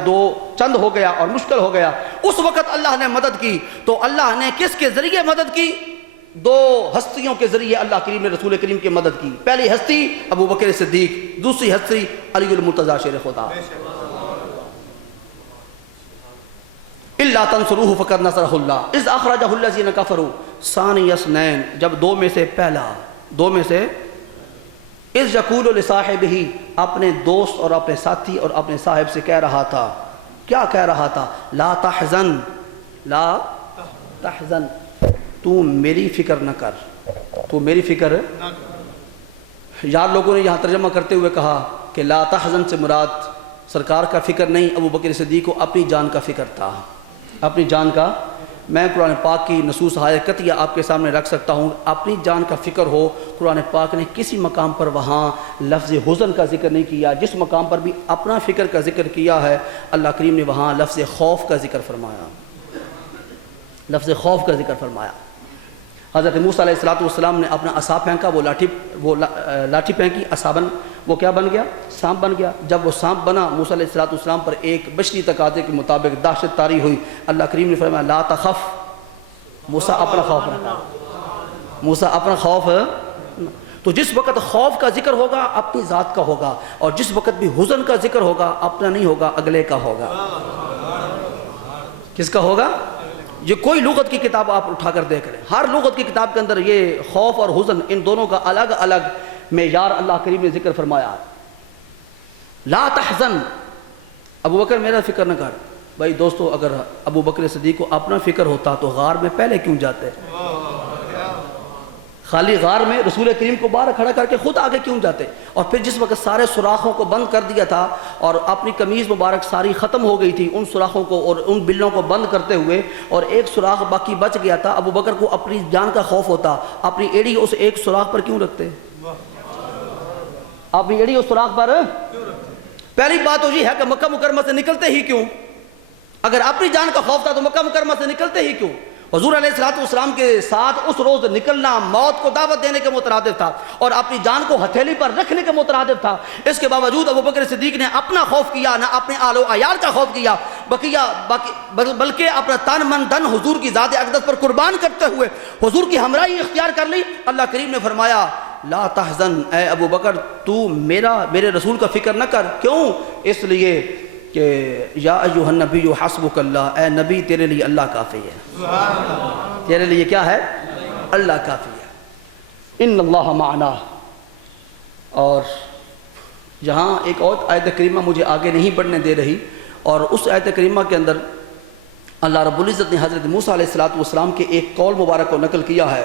چند ہو گیا اور مشکل ہو گیا۔ اس وقت اللہ نے مدد کی، تو اللہ نے کس کے ذریعے مدد کی؟ 2 ہستیوں کے ذریعے اللہ کریم نے رسول کریم کی مدد کی۔ پہلی ہستی ابو بکر صدیق، دوسری ہستی علی المرتضیٰ شیر خدا۔ الا تنصروہ فقد نصرہ اللہ اذ اخرجہ الذین کفروا ثانی اثنین، جب 2 میں سے اذ یقول لصاحبہ، اپنے دوست اور اپنے ساتھی اور اپنے صاحب سے کہہ رہا تھا، کیا کہہ رہا تھا؟ لا تحزن، لا تحزن، تو میری فکر نہ کر، تو میری فکر نہ کر۔ یار لوگوں نے یہاں ترجمہ کرتے ہوئے کہا کہ لا تحزن سے مراد سرکار کا فکر نہیں، ابو بکر صدیق کو اپنی جان کا فکر تھا، اپنی جان کا۔ میں قرآن پاک کی نصوص قطعیہ آپ کے سامنے رکھ سکتا ہوں، اپنی جان کا فکر ہو۔ قرآن پاک نے کسی مقام پر وہاں لفظ حزن کا ذکر نہیں کیا، جس مقام پر بھی اپنا فکر کا ذکر کیا ہے اللہ کریم نے وہاں لفظ خوف کا ذکر فرمایا، لفظ خوف کا ذکر فرمایا۔ حضرت موسیٰ علیہ السلام نے اپنا عصا پھینکا، وہ لاٹھی پھینکی، عصا وہ کیا بن گیا؟ سانپ بن گیا۔ جب وہ سانپ بنا، موسیٰ علیہ السلام پر ایک بشری تقاضے کے مطابق دہشت طاری ہوئی۔ اللہ کریم نے فرمایا لا تخف، موسیٰ اپنا خوف رکھا، موسیٰ اپنا خوف۔ تو جس وقت خوف کا ذکر ہوگا اپنی ذات کا ہوگا، اور جس وقت بھی حزن کا ذکر ہوگا اپنا نہیں ہوگا، اگلے کا ہوگا۔ کس کا ہوگا؟ یہ کوئی لغت کی کتاب آپ اٹھا کر دیکھ لیں، ہر لغت کی کتاب کے اندر یہ خوف اور حزن ان دونوں کا الگ الگ معیار اللہ کریم نے ذکر فرمایا۔ لا تحزن، ابو بکر میرا فکر نہ کر۔ بھائی دوستو، اگر ابو بکر صدیق کو اپنا فکر ہوتا تو غار میں پہلے کیوں جاتے؟ خالی غار میں رسول کریم کو باہر کھڑا کر کے خود آگے کیوں جاتے؟ اور پھر جس وقت سارے سوراخوں کو بند کر دیا تھا اور اپنی قمیض مبارک ساری ختم ہو گئی تھی، ان سوراخوں کو اور ان بلوں کو بند کرتے ہوئے، اور ایک سوراخ باقی بچ گیا تھا، ابو بکر کو اپنی جان کا خوف ہوتا، اپنی ایڑی اس ایک سوراخ پر کیوں رکھتے؟ اپنی ایڑی اس سوراخ پر پہلی بات تو یہ ہے کہ مکہ مکرمہ سے نکلتے ہی کیوں؟ اگر اپنی جان کا خوف تھا تو مکہ مکرمہ سے نکلتے ہی کیوں؟ حضور علیہ السلام کے ساتھ اس روز نکلنا موت کو دعوت دینے کے مترادف تھا اور اپنی جان کو ہتھیلی پر رکھنے کے مترادف تھا۔ اس کے باوجود ابو بکر صدیق نے اپنا خوف کیا، نہ اپنے آل و عیال کا خوف کیا، بلکہ اپنا تن من دھن حضور کی ذات اقدس پر قربان کرتے ہوئے حضور کی ہمراہی اختیار کر لی۔ اللہ کریم نے فرمایا لا تحزن، اے ابو بکر تو میرے رسول کا فکر نہ کر۔ کیوں؟ اس لیے کہ یا ایھا النبی حسبک اللہ، اے نبی تیرے لیے اللہ کافی ہے، تیرے لیے کیا ہے؟ اللہ کافی ہے۔ ان اللہ معنا۔ اور جہاں ایک اور آیت کریمہ مجھے آگے نہیں پڑھنے دے رہی، اور اس آیت کریمہ کے اندر اللہ رب العزت نے حضرت موسیٰ علیہ السلام کے ایک قول مبارک کو نقل کیا ہے،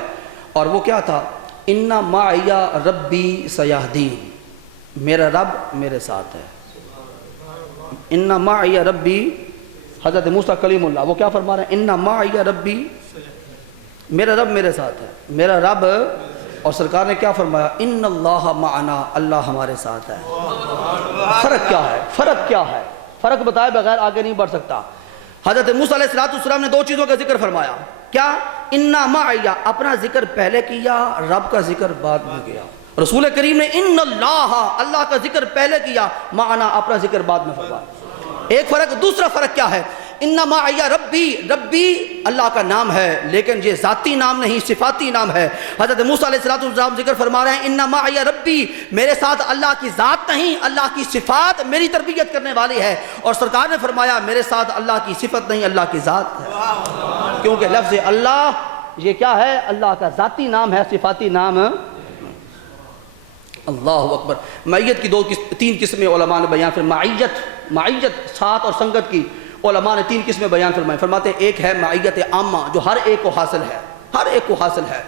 اور وہ کیا تھا؟ ان معی ربی سیہدین، میرا رب میرے ساتھ ہے۔ ان معی ربی، حضرت موسیٰ کلیم اللہ وہ کیا فرما رہے ہیں؟ ان معی ربی، میرا رب میرے ساتھ ہے، میرا رب۔ اور سرکار نے کیا فرمایا؟ ان اللہ معنا، اللہ ہمارے ساتھ ہے۔ فرق کیا ہے؟ فرق کیا ہے؟ فرق بتائے بغیر آگے نہیں بڑھ سکتا۔ حضرت موسیٰ علیہ السلام نے دو چیزوں کا ذکر فرمایا، کیا؟ انا معی، اپنا ذکر پہلے کیا، رب کا ذکر بعد میں کیا۔ رسول کریم نے ان اللہ کا ذکر پہلے کیا، معنا اپنا ذکر بعد میں فرمایا۔ ایک فرق۔ دوسرا فرق کیا ہے؟ ان معی ربی، ربی اللہ کا نام ہے لیکن یہ ذاتی نام نہیں، صفاتی نام ہے۔ حضرت موسیٰ علیہ السلام ذکر فرما رہے ہیں ان معی ربی، میرے ساتھ اللہ کی ذات نہیں، اللہ کی صفات میری تربیت کرنے والی ہے۔ اور سرکار نے فرمایا میرے ساتھ اللہ کی صفت نہیں، اللہ کی ذات ہے، کیونکہ لفظ اللہ یہ کیا ہے؟ اللہ کا ذاتی نام ہے، صفاتی نام۔ اللہ اکبر۔ معیت کی تین قسمیں علماء نے بیان فرمائی۔ معیت ساتھ اور سنگت کی علماء نے تین قسمیں بیان فرمائی۔ فرماتے ہیں ایک ہے معیت عامہ، جو ہر ایک کو حاصل ہے، ہر ایک کو حاصل ہے۔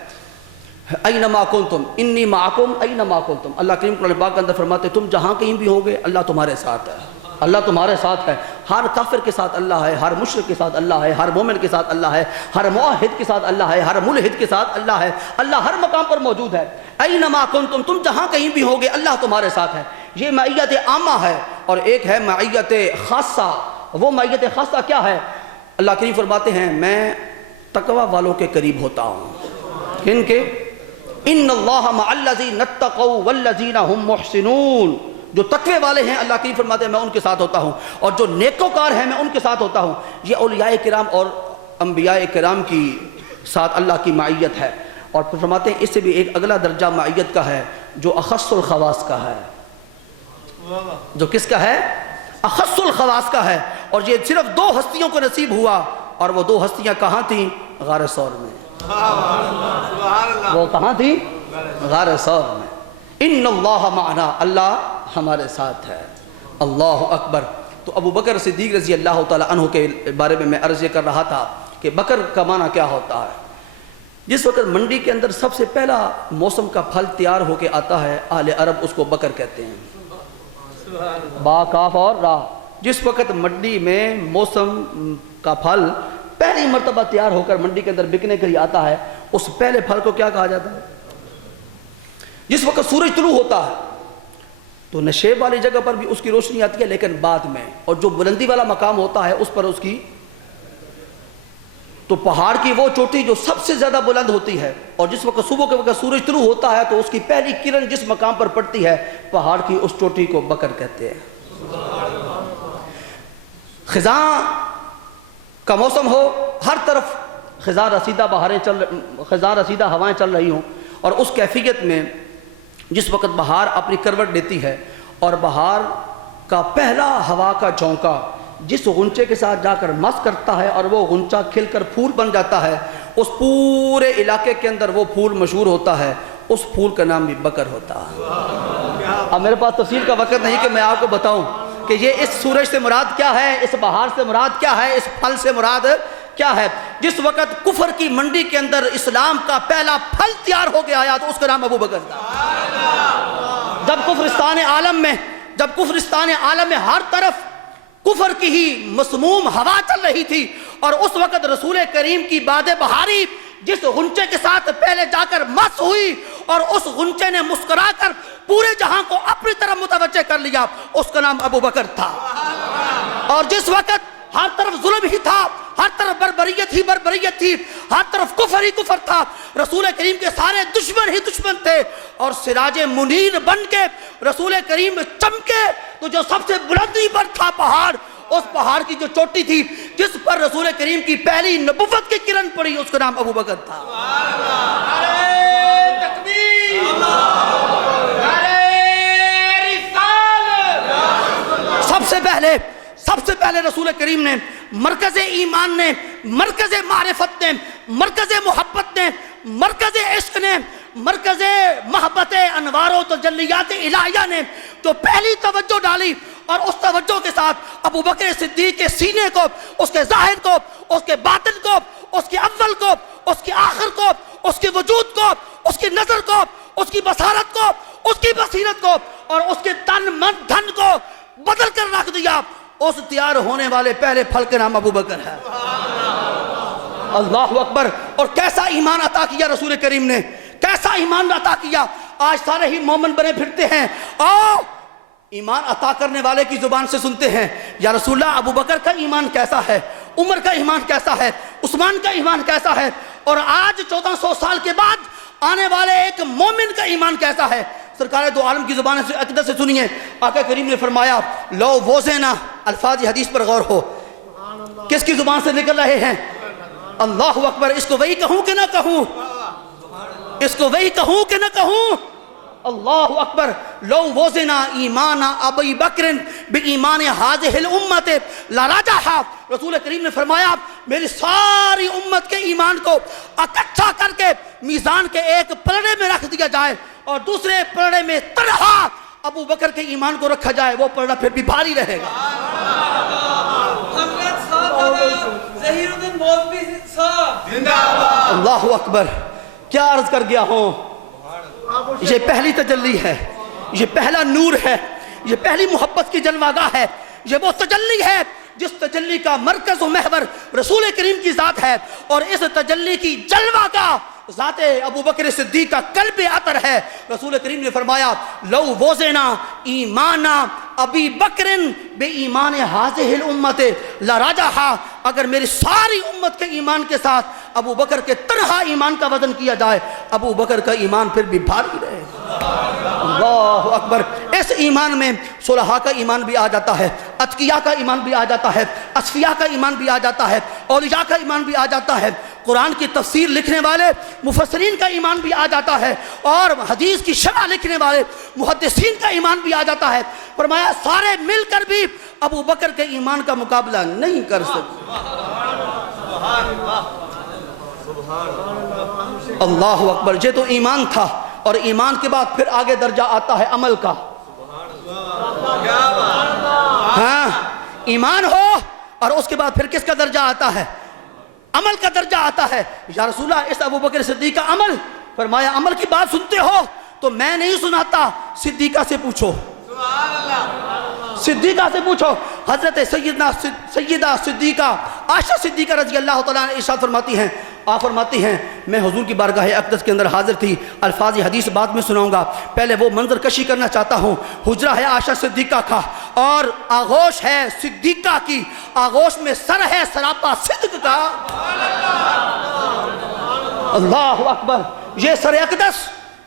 اینما کنتم انی معکم اینما کنتم، اللہ کریم قرآن پاک کے اندر فرماتے ہیں تم جہاں کہیں بھی ہوگے اللہ تمہارے ساتھ ہے، اللہ تمہارے ساتھ ہے۔ ہر کافر کے ساتھ اللہ ہے، ہر مشرک کے ساتھ اللہ ہے، ہر مومن کے ساتھ اللہ ہے، ہر موحد کے ساتھ اللہ ہے، ہر ملحد کے ساتھ اللہ ہے۔ اللہ ہر مقام پر موجود ہے۔ اینما کنتم، تم جہاں کہیں بھی ہوگے اللہ تمہارے ساتھ ہے۔ یہ معیت عامہ ہے۔ اور ایک ہے معیت خاصہ۔ وہ معیت خاصہ کیا ہے؟ اللہ کریم فرماتے ہیں میں تقوی والوں کے قریب ہوتا ہوں۔ ان کے ان اللہ مع الذین اتقوا والذین هم محسنون، جو تقوی والے ہیں اللہ کریم فرماتے ہیں میں ان کے ساتھ ہوتا ہوں، اور جو نیکوکار ہیں میں ان کے ساتھ ہوتا ہوں۔ یہ اولیاء کرام اور انبیاء کرام کی ساتھ اللہ کی معیت ہے۔ اور پھر فرماتے ہیں اس سے بھی ایک اگلا درجہ معیت کا ہے جو اخص الخواص کا ہے۔ جو کس کا ہے؟ اخص الخواص کا ہے۔ اور یہ صرف دو ہستیوں کو نصیب ہوا، اور وہ دو ہستیاں کہاں تھیں؟ غار ثور میں۔ وہ کہاں تھی؟ غار ثور میں۔ ان اللہ معنا، اللہ ہمارے ساتھ ہے۔ اللہ اکبر۔ تو ابو بکر صدیق رضی اللہ تعالیٰ عنہ کے بارے میں عرض کر رہا تھا کہ بکر کا معنی کیا ہوتا ہے؟ جس وقت منڈی کے اندر سب سے پہلا موسم کا پھل تیار ہو کے آتا ہے، اہل عرب اس کو بکر کہتے ہیں، با کاف اور را۔ جس وقت منڈی میں موسم کا پھل پہلی مرتبہ تیار ہو کر منڈی کے اندر بکنے کے لیے آتا ہے، اس پہلے پھل کو کیا کہا جاتا ہے؟ جس وقت سورج طلوع ہوتا ہے تو نشیب والی جگہ پر بھی اس کی روشنی آتی ہے لیکن بعد میں، اور جو بلندی والا مقام ہوتا ہے اس پر اس کی، تو پہاڑ کی وہ چوٹی جو سب سے زیادہ بلند ہوتی ہے، اور جس وقت صبح کے وقت سورج طلوع ہوتا ہے تو اس کی پہلی کرن جس مقام پر پڑتی ہے پہاڑ کی اس چوٹی کو بکر کہتے ہیں۔ خزاں کا موسم ہو، ہر طرف خزاں رسیدہ خزاں رسیدہ ہوائیں چل رہی ہوں، اور اس کیفیت میں جس وقت بہار اپنی کروٹ لیتی ہے اور بہار کا پہلا ہوا کا جھونکا جس غنچے کے ساتھ جا کر مس کرتا ہے اور وہ غنچہ کھل کر پھول بن جاتا ہے، اس پورے علاقے کے اندر وہ پھول مشہور ہوتا ہے، اس پھول کا نام بھی بکر ہوتا ہے۔ اب میرے پاس تفصیل کا وقت نہیں کہ میں آپ کو بتاؤں کہ یہ اس سورج سے مراد کیا ہے، اس بہار سے مراد کیا ہے، اس پھل سے مراد کیا ہے؟ جس وقت کفر کی منڈی کے اندر اسلام کا پہلا پھل تیار ہو کے آیا تو اس کا نام ابو بکر تھا۔ جب کفرستان عالم میں ہر طرف کفر کی ہی مسموم ہوا چل رہی تھی، اور اس وقت رسول کریم کی باد بہاری جس غنچے کے ساتھ پہلے جا کر مس ہوئی اور اس غنچے نے مسکرا کر پورے جہاں کو اپنی طرف متوجہ کر لیا، اس کا نام ابو بکر تھا۔ اور جس وقت ہر طرف ظلم ہی تھا، ہر طرف بربریت تھی، ہر طرف کفر ہی کفر تھا، رسول کریم کے سارے دشمن ہی دشمن تھے، اور سراج منیر بن کے رسول کریم چمکے تو جو سب سے بلندی پر تھا پہاڑ، اس پہاڑ کی جو چوٹی تھی جس پر رسول کریم کی پہلی نبوت کی کرن پڑی، اس کا نام ابو بکر تھا۔ سب سے پہلے رسول کریم نے مرکز ایمان نے، مرکز معرفت نے، مرکز محبت نے، مرکز عشق نے، مرکز محبت انوار و تجلیات الہیہ نے جو پہلی توجہ ڈالی، اور اس توجہ کے ساتھ ابو بکر صدیق کے سینے کو، اس کے ظاہر کو، اس کے باطن کو، اس کے اول کو، اس کے آخر کو، اس کے وجود کو، اس کی نظر کو، اس کی بصارت کو، اس کی بصیرت کو، اور اس کے تن من دھن کو بدل کر رکھ دیا۔ اس تیار ہونے والے پہلے پھل کے نام ابو بکر ہے۔ اللہ اکبر! اور کیسا ایمان عطا کیا رسول کریم نے، کیسا ایمان عطا کیا! آج سارے ہی مومن بنے پھرتے ہیں، آؤ ایمان عطا کرنے والے کی زبان سے سنتے ہیں، یا رسول اللہ ابو بکر کا ایمان کیسا ہے، عمر کا ایمان کیسا ہے، عثمان کا ایمان کیسا ہے، اور آج 1400 سال کے بعد آنے والے ایک مومن کا ایمان کیسا ہے۔ سرکار دو عالم کی زبان سے اقدس سے سنیے، آقا کریم نے فرمایا لو وزنا، الفاظ حدیث پر غور ہو، کس کی زبان سے نکل رہے ہیں؟ اللہ اکبر! اس کو وہی کہوں کہ نہ کہوں؟ اس کو وہی کہوں کہ نہ کہوں؟ اللہ اکبر! لو وزنا ایمان ابی بکر بایمان ہذہ الامت لرجح، رسول کریم نے فرمایا میری ساری امت کے ایمان کو اکٹھا کر کے میزان کے ایک پلڑے میں رکھ دیا جائے اور دوسرے پلڑے میں طرح ابو بکر کے ایمان کو رکھا جائے، وہ پلڑا پھر بھی بھاری رہے گا۔ اللہ اکبر! کیا عرض کر گیا ہوں، یہ پہلی تجلی ہے، یہ پہلا نور ہے، یہ پہلی محبت کی جلوہ گاہ ہے، یہ وہ تجلی ہے جس تجلی کا مرکز و محور رسول کریم کی ذات ہے، اور اس تجلی کی جلوہ گاہ ذات ابو بکر صدیق کا قلب عطر ہے۔ رسول کریم نے فرمایا لو وزنا ایمان ابی بکر بے ایمان ہذہ الامت لرجح، اگر میری ساری امت کے ایمان کے ساتھ ابو بکر کے تنہا ایمان کا وزن کیا جائے، ابو بکر کا ایمان پھر بھی بھاری رہے گا۔ اللہ اکبر! اس ایمان میں صلحاء کا ایمان بھی آ جاتا ہے، اتقیاء کا ایمان بھی آ جاتا ہے، اصفیاء کا ایمان بھی آ جاتا ہے، اولیاء کا ایمان بھی آ جاتا ہے، قرآن کی تفسیر لکھنے والے مفسرین کا ایمان بھی آ جاتا ہے، اور حدیث کی شرح لکھنے والے محدثین کا ایمان بھی آ جاتا ہے۔ فرمایا سارے مل کر بھی ابو بکر کے ایمان کا مقابلہ نہیں کر سکتے۔ اللہ اکبر! یہ تو ایمان تھا، اور ایمان کے بعد پھر آگے درجہ آتا ہے عمل کا۔ ہاں، ایمان ہو اور اس کے بعد پھر کس کا درجہ آتا ہے؟ عمل کا درجہ آتا ہے۔ یا رسول اللہ اس ابو بکر صدیق کا عمل، فرمایا عمل کی بات سنتے ہو تو میں نہیں سناتا، صدیقہ سے پوچھو، صدیقہ سے پوچھو۔ حضرت سیدہ صدیقہ عائشہ صدیقہ رضی اللہ تعالیٰ عنہ ارشاد فرماتی ہیں، آپ فرماتی ہیں میں حضور کی بارگاہ اقدس کے اندر حاضر تھی، الفاظ حدیث بعد میں سناؤں گا، پہلے وہ منظر کشی کرنا چاہتا ہوں۔ حجرہ ہے عائشہ صدیقہ کا، اور آغوش ہے صدیقہ کی، آغوش میں سر ہے سراپا صدق کا۔ اللہ اکبر! یہ سر اقدس،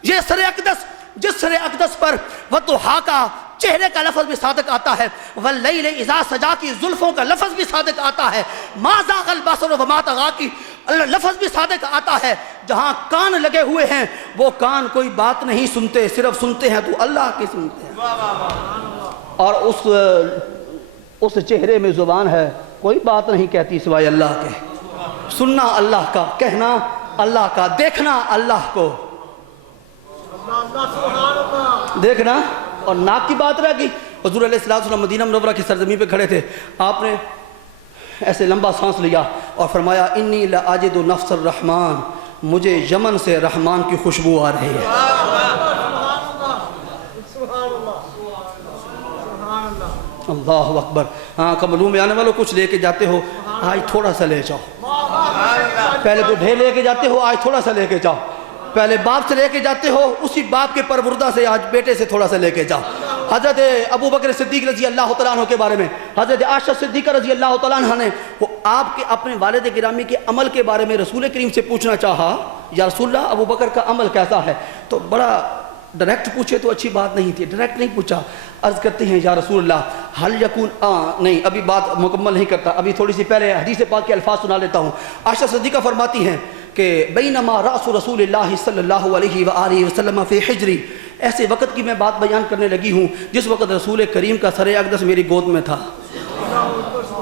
یہ سر اقدس، جس سر اقدس پر وضحیٰ کا چہرے کا لفظ بھی صادق آتا ہے، واللیل اذا سجا کی زلفوں کا لفظ بھی صادق آتا ہے، ما زاغ البصر وما طغیٰ کی لفظ بھی صادق آتا ہے، جہاں کان لگے ہوئے ہیں وہ کان کوئی بات نہیں سنتے، صرف سنتے ہیں تو اللہ کی سنتے ہیں، اور اس چہرے میں زبان ہے، کوئی بات نہیں کہتی سوائے اللہ کے، سننا اللہ کا، کہنا اللہ کا، دیکھنا اللہ کو، دیکھنا، اور ناک کی بات رہ گئی۔ حضور علیہ السلام مدینہ منورہ کی سرزمین پہ کھڑے تھے، آپ نے ایسے لمبا سانس لیا، اور فرمایا انی لاجد نفس الرحمن، مجھے یمن سے رحمان کی خوشبو آ رہی ہے۔ اللہ اکبر۔ ہاں قبلوں میں آنے والوں کچھ لے کے جاتے ہو، آج تھوڑا سا لے جاؤ۔ پہلے تو ڈھیر لے کے جاتے ہو، آج تھوڑا سا لے کے جاؤ۔ پہلے باپ سے لے کے جاتے ہو، اسی باپ کے پروردہ سے آج بیٹے سے تھوڑا سا لے کے جاؤ۔ حضرت ابو بکر صدیق رضی اللہ تعالیٰ عنہ کے بارے میں حضرت عائشہ صدیقہ رضی اللہ تعالیٰ عنہ نے وہ آپ کے اپنے والد گرامی کے عمل کے بارے میں رسول کریم سے پوچھنا چاہا، یا رسول اللہ ابو بکر کا عمل کیسا ہے؟ تو بڑا ڈائریکٹ پوچھے تو اچھی بات نہیں تھی، ڈائریکٹ نہیں پوچھا۔ عرض کرتے ہیں یا رسول اللہ حل یکون نہیں، ابھی بات مکمل نہیں کرتا، ابھی تھوڑی سی پہلے حدیث پاک کے الفاظ سنا لیتا ہوں۔ عائشہ صدیقہ فرماتی ہیں کہ بینما رأس رسول اللہ صلی اللہ علیہ وآلہ وسلم فی حجری، ایسے وقت کی میں بات بیان کرنے لگی ہوں جس وقت رسول کریم کا سر اقدس میری گود میں تھا۔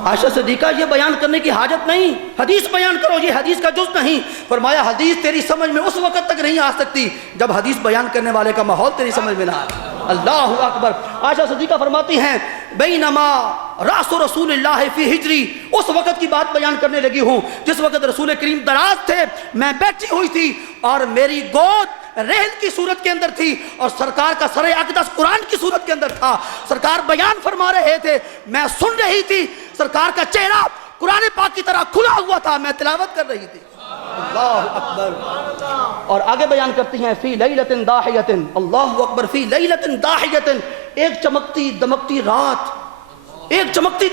عائشہ صدیقہ یہ بیان کرنے کی حاجت نہیں، حدیث بیان کرو، یہ حدیث کا جز نہیں۔ فرمایا حدیث تیری سمجھ میں اس وقت تک نہیں آ سکتی جب حدیث بیان کرنے والے کا ماحول تیری سمجھ میں نہ آئے۔ اللہ اکبر۔ عائشہ صدیقہ فرماتی ہیں بینما رأس رسول اللہ فی حجری، اس وقت کی بات بیان کرنے لگی ہوں جس وقت رسول کریم دراز تھے، میں بیٹھی ہوئی تھی اور میری گود ریل کی صورت کے اندر تھی اور سرکار کا سر اقدس قرآن کی صورت کے اندر تھا۔ سرکار بیان فرما رہے تھے، میں سن رہی تھی، سرکار کا چہرہ قرآن پاک کی طرح کھلا ہوا تھا، میں تلاوت کر رہی تھی۔ اللہ اکبر۔ اور آگے بیان کرتی ہیں فی لیلۃ داحیۃ، اللہ اکبر، فی لیلۃ داحیۃ، ایک چمکتی دمکتی رات، ایک چمکتی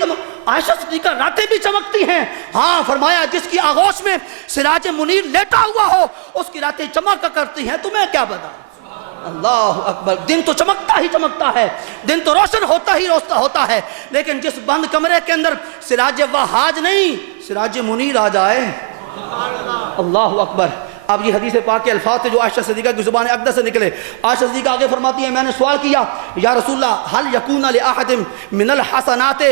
عائشہ صدیقہ راتیں بھی چمکتی ہیں، ہاں فرمایا جس کی آغوش میں سراج منیر لیٹا ہوا ہو اس کی راتیں چمکا کرتی ہیں، تمہیں کیا بتاؤں۔ اللہ اکبر۔ دن تو چمکتا ہی چمکتا ہے، دن تو روشن ہوتا ہی ہوتا ہے، لیکن جس بند کمرے کے اندر سراج وہاج نہیں سراج منیر آ جائے، اللہ اکبر۔ اب یہ حدیث پاک کے الفاظ تھے جو عائشہ صدیقہ کی زبان اقدس سے نکلے۔ عائشہ صدیقہ آگے فرماتی ہیں میں نے سوال کیا یا رسول اللہ حل یکون لأحد من الحسنات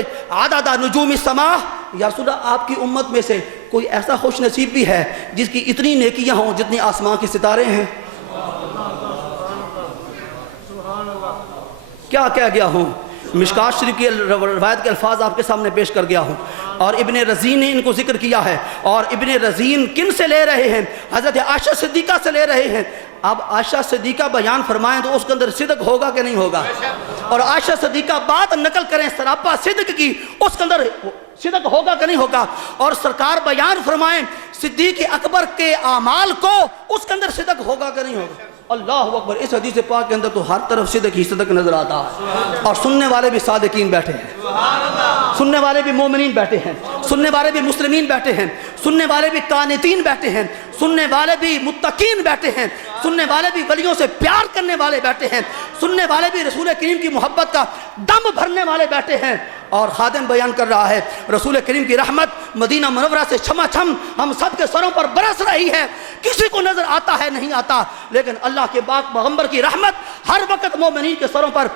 عدد نجوم السماء، یا رسول اللہ آپ کی امت میں سے کوئی ایسا خوش نصیب بھی ہے جس کی اتنی نیکیاں ہوں جتنی آسمان کے ستارے ہیں؟ کیا کہہ گیا ہوں؟ مشکات شریف کی روایت کے الفاظ آپ کے سامنے پیش کر گیا ہوں، اور ابن رزین نے ان کو ذکر کیا ہے، اور ابن رزین کن سے لے رہے ہیں؟ حضرت عائشہ صدیقہ سے لے رہے ہیں۔ اب عائشہ صدیقہ بیان فرمائیں تو اس کے اندر صدق ہوگا کہ نہیں ہوگا؟ اور عائشہ صدیقہ بات نقل کریں سراپا صدق کی، اس کے اندر صدق ہوگا کہ نہیں ہوگا؟ اور سرکار بیان فرمائیں صدیق اکبر کے اعمال کو، اس کے اندر صدق ہوگا کہ نہیں ہوگا؟ اللہ اکبر۔ اس حدیث پاک کے اندر تو ہر طرف صدق ہی صدق نظر آتا ہے، اور سننے والے بھی صادقین بیٹھے ہیں، سننے والے بھی مومنین بیٹھے ہیں، سننے والے بھی مسلمین بیٹھے ہیں، سننے والے بھی قانتین بیٹھے ہیں، سننے والے بھی متقین بیٹھے ہیں، سننے والے بھی ولیوں سے پیار کرنے والے بیٹھے ہیں، سننے والے بھی رسول کریم کی محبت کا دم بھرنے والے بیٹھے ہیں۔ اور خادم بیان کر رہا ہے رسول کریم کی رحمت مدینہ منورہ سے چھما چھم ہم سب کے سروں پر برس رہی ہے، کسی کو نظر آتا ہے نہیں آتا، لیکن اللہ کے پاک پیغمبر کی رحمت ہر وقت مومنین کے سروں پر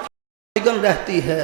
گن رہتی ہے۔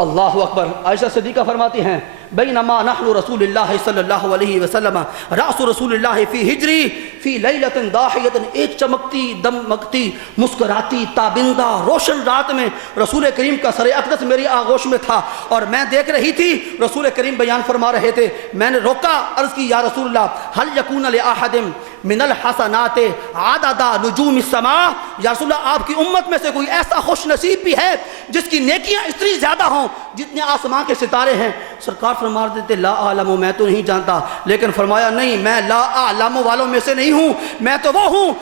اللہ اکبر۔ عائشہ صدیقہ فرماتی ہیں بینما نحن رسول اللہ صلی اللہ علیہ وسلم رأس رسول اللہ فی حجری فی لیلۃ داحیۃ، ایک چمکتی دمکتی مسکراتی تابندہ روشن رات میں رسول کریم کا سر اقدس میری آغوش میں تھا، اور میں دیکھ رہی تھی رسول کریم بیان فرما رہے تھے، میں نے روکا، عرض کی یا رسول اللہ حل یکون لأحد من الحسنات عدد نجوم السماء، یا رسول اللہ آپ کی امت میں سے کوئی ایسا خوش نصیب بھی ہے جس کی نیکیاں اتنی زیادہ ہوں جتنے آسمان کے ستارے ہیں؟ سرکار فرما دیتے لا اعلم، میں تو نہیں جانتا، لیکن فرمایا نہیں میں لا اعلم والوں میں سے نہیں ہوں، میں تو وہ ہوں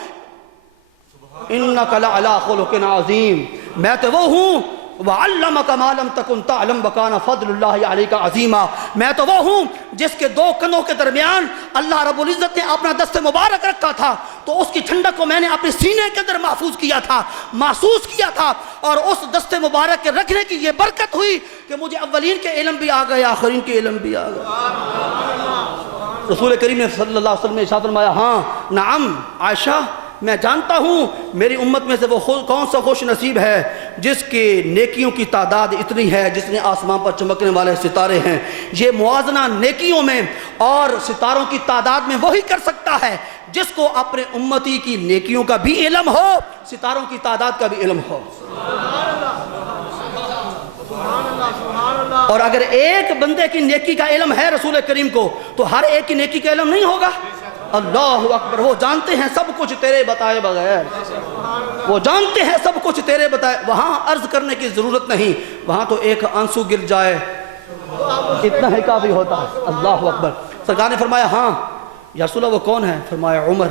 انک لعلی خلق عظیم، میں تو وہ ہوں وعلمک ما لم تکن تعلم وکان فضل اللہ علیک عظیما، میں تو وہ ہوں جس کے دو کنوں کے درمیان اللہ رب العزت نے اپنا دست مبارک رکھا تھا، تو اس کی ٹھنڈک کو میں نے اپنے سینے کے اندر محفوظ کیا تھا، محسوس کیا تھا، اور اس دست مبارک کے رکھنے کی یہ برکت ہوئی کہ مجھے اولین کے علم بھی آ گئے، آخرین کے علم بھی آ گئے۔ رسول کریم نے صلی اللہ علیہ وسلم نے ارشاد فرمایا ہاں نعم عائشہ، میں جانتا ہوں میری امت میں سے وہ کون سا خوش نصیب ہے جس کے نیکیوں کی تعداد اتنی ہے جس نے آسمان پر چمکنے والے ستارے ہیں۔ یہ موازنہ نیکیوں میں اور ستاروں کی تعداد میں وہی کر سکتا ہے جس کو اپنے امتی کی نیکیوں کا بھی علم ہو، ستاروں کی تعداد کا بھی علم ہو۔ سبحان اللہ، سبحان اللہ، سبحان اللہ۔ اور اگر ایک بندے کی نیکی کا علم ہے رسول کریم کو تو ہر ایک کی نیکی کا علم نہیں ہوگا. اللہ اکبر. وہ جانتے ہیں سب کچھ تیرے بتائے بغیر, وہ جانتے ہیں سب کچھ تیرے بتائے. وہاں عرض کرنے کی ضرورت نہیں, وہاں تو ایک آنسو گر جائے اتنا ہی کافی ہوتا ہے. اللہ اکبر. سرکار نے فرمایا ہاں یا رسول اللہ وہ کون ہے؟ فرمایا عمر.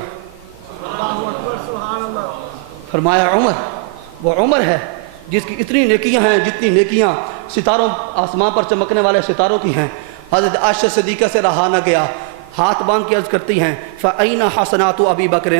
فرمایا عمر. وہ عمر ہے جس کی اتنی نیکیاں ہیں جتنی نیکیاں ستاروں آسمان پر چمکنے والے ستاروں کی ہیں. حضرت عائشہ صدیقہ سے رہا نہ گیا, ہاتھ باندھ کے عرض کرتی ہیں فَأَيْنَ حَسَنَاتُ أَبِي بَكْرٍ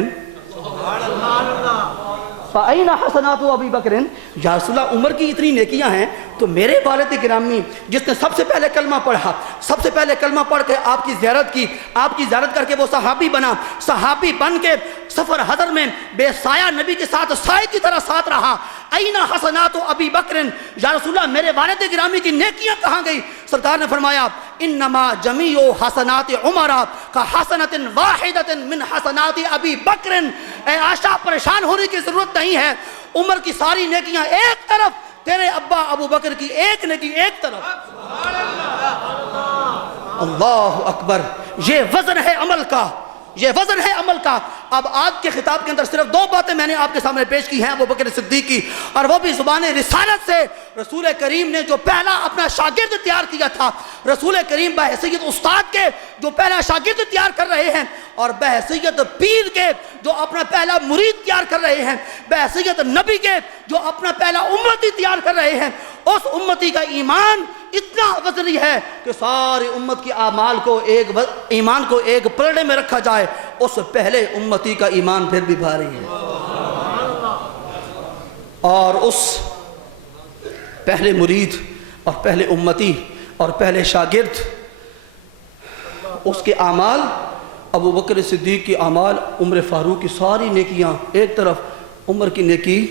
فَأَيْنَ حَسَنَاتُ أَبِي بَكْرٍ. یا رسول اللہ عمر کی اتنی نیکیاں ہیں تو میرے والد گرامی جس نے سب سے پہلے کلمہ پڑھا, سب سے پہلے کلمہ پڑھ کے آپ کی زیارت کی, آپ کی زیارت کر کے وہ صحابی بنا, صحابی بن کے سفر حضر میں بے سایہ نبی کے ساتھ سائے کی طرح ساتھ رہا. اَيْنَ حَسَنَاتُ أَبِي بَكْرٍ. یا رسول اللہ میرے والد گرامی کی نیکیاں کہاں گئی؟ سرکار نے فرمایا انما جمیع حسنات عمر کحسنۃ واحدۃ من حسنات ابی بکر. اے عائشہ پریشان ہونے کی ضرورت نہیں ہے, عمر کی ساری نیکیاں ایک طرف, تیرے ابا ابو بکر کی ایک نیکی ایک طرف. اللہ اکبر. یہ وزن ہے عمل کا, یہ وزن ہے عمل کا. اب آج کے خطاب کے اندر صرف دو باتیں میں نے آپ کے سامنے پیش کی ہیں ابو بکر صدیق کی, اور وہ بھی زبان رسالت سے. رسول کریم نے جو پہلا اپنا شاگرد تیار کیا تھا, رسول کریم بحیثیت استاد کے جو پہلا شاگرد تیار کر رہے ہیں, اور بحیثیت پیر کے جو اپنا پہلا مرید تیار کر رہے ہیں, بحیثیت نبی کے جو اپنا پہلا امتی تیار کر رہے ہیں, اس امتی کا ایمان اتنا وزنی ہے کہ ساری امت کی اعمال کو ایمان کو ایک پلڑے میں رکھا جائے, اس پہلے امتی کا ایمان پھر بھی بھاری ہے. اور اس پہلے مرید اور پہلے امتی اور پہلے شاگرد, اس کے اعمال, ابو بکر صدیق کی اعمال, عمر فاروق کی ساری نیکیاں ایک طرف, عمر کی نیکی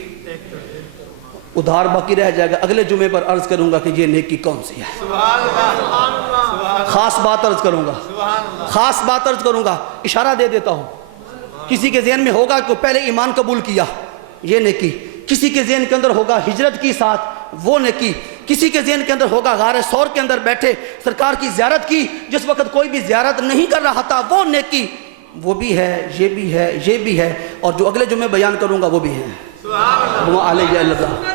ادھار باقی رہ جائے گا. اگلے جمعے پر عرض کروں گا کہ یہ نیکی کون سی ہے. خاص بات عرض کروں گا, خاص بات عرض کروں گا. اشارہ دے دیتا ہوں, کسی کے ذہن میں ہوگا کہ پہلے ایمان قبول کیا, یہ نیکی. کسی کے ذہن کے اندر ہوگا ہجرت کی ساتھ, وہ نیکی. کسی کے ذہن کے اندر ہوگا غار ثور کے اندر بیٹھے سرکار کی زیارت کی جس وقت کوئی بھی زیارت نہیں کر رہا تھا, وہ نیکی. وہ بھی ہے, یہ بھی ہے, یہ بھی ہے, اور جو اگلے جمعے بیان کروں گا وہ بھی ہے. سبحان اللہ.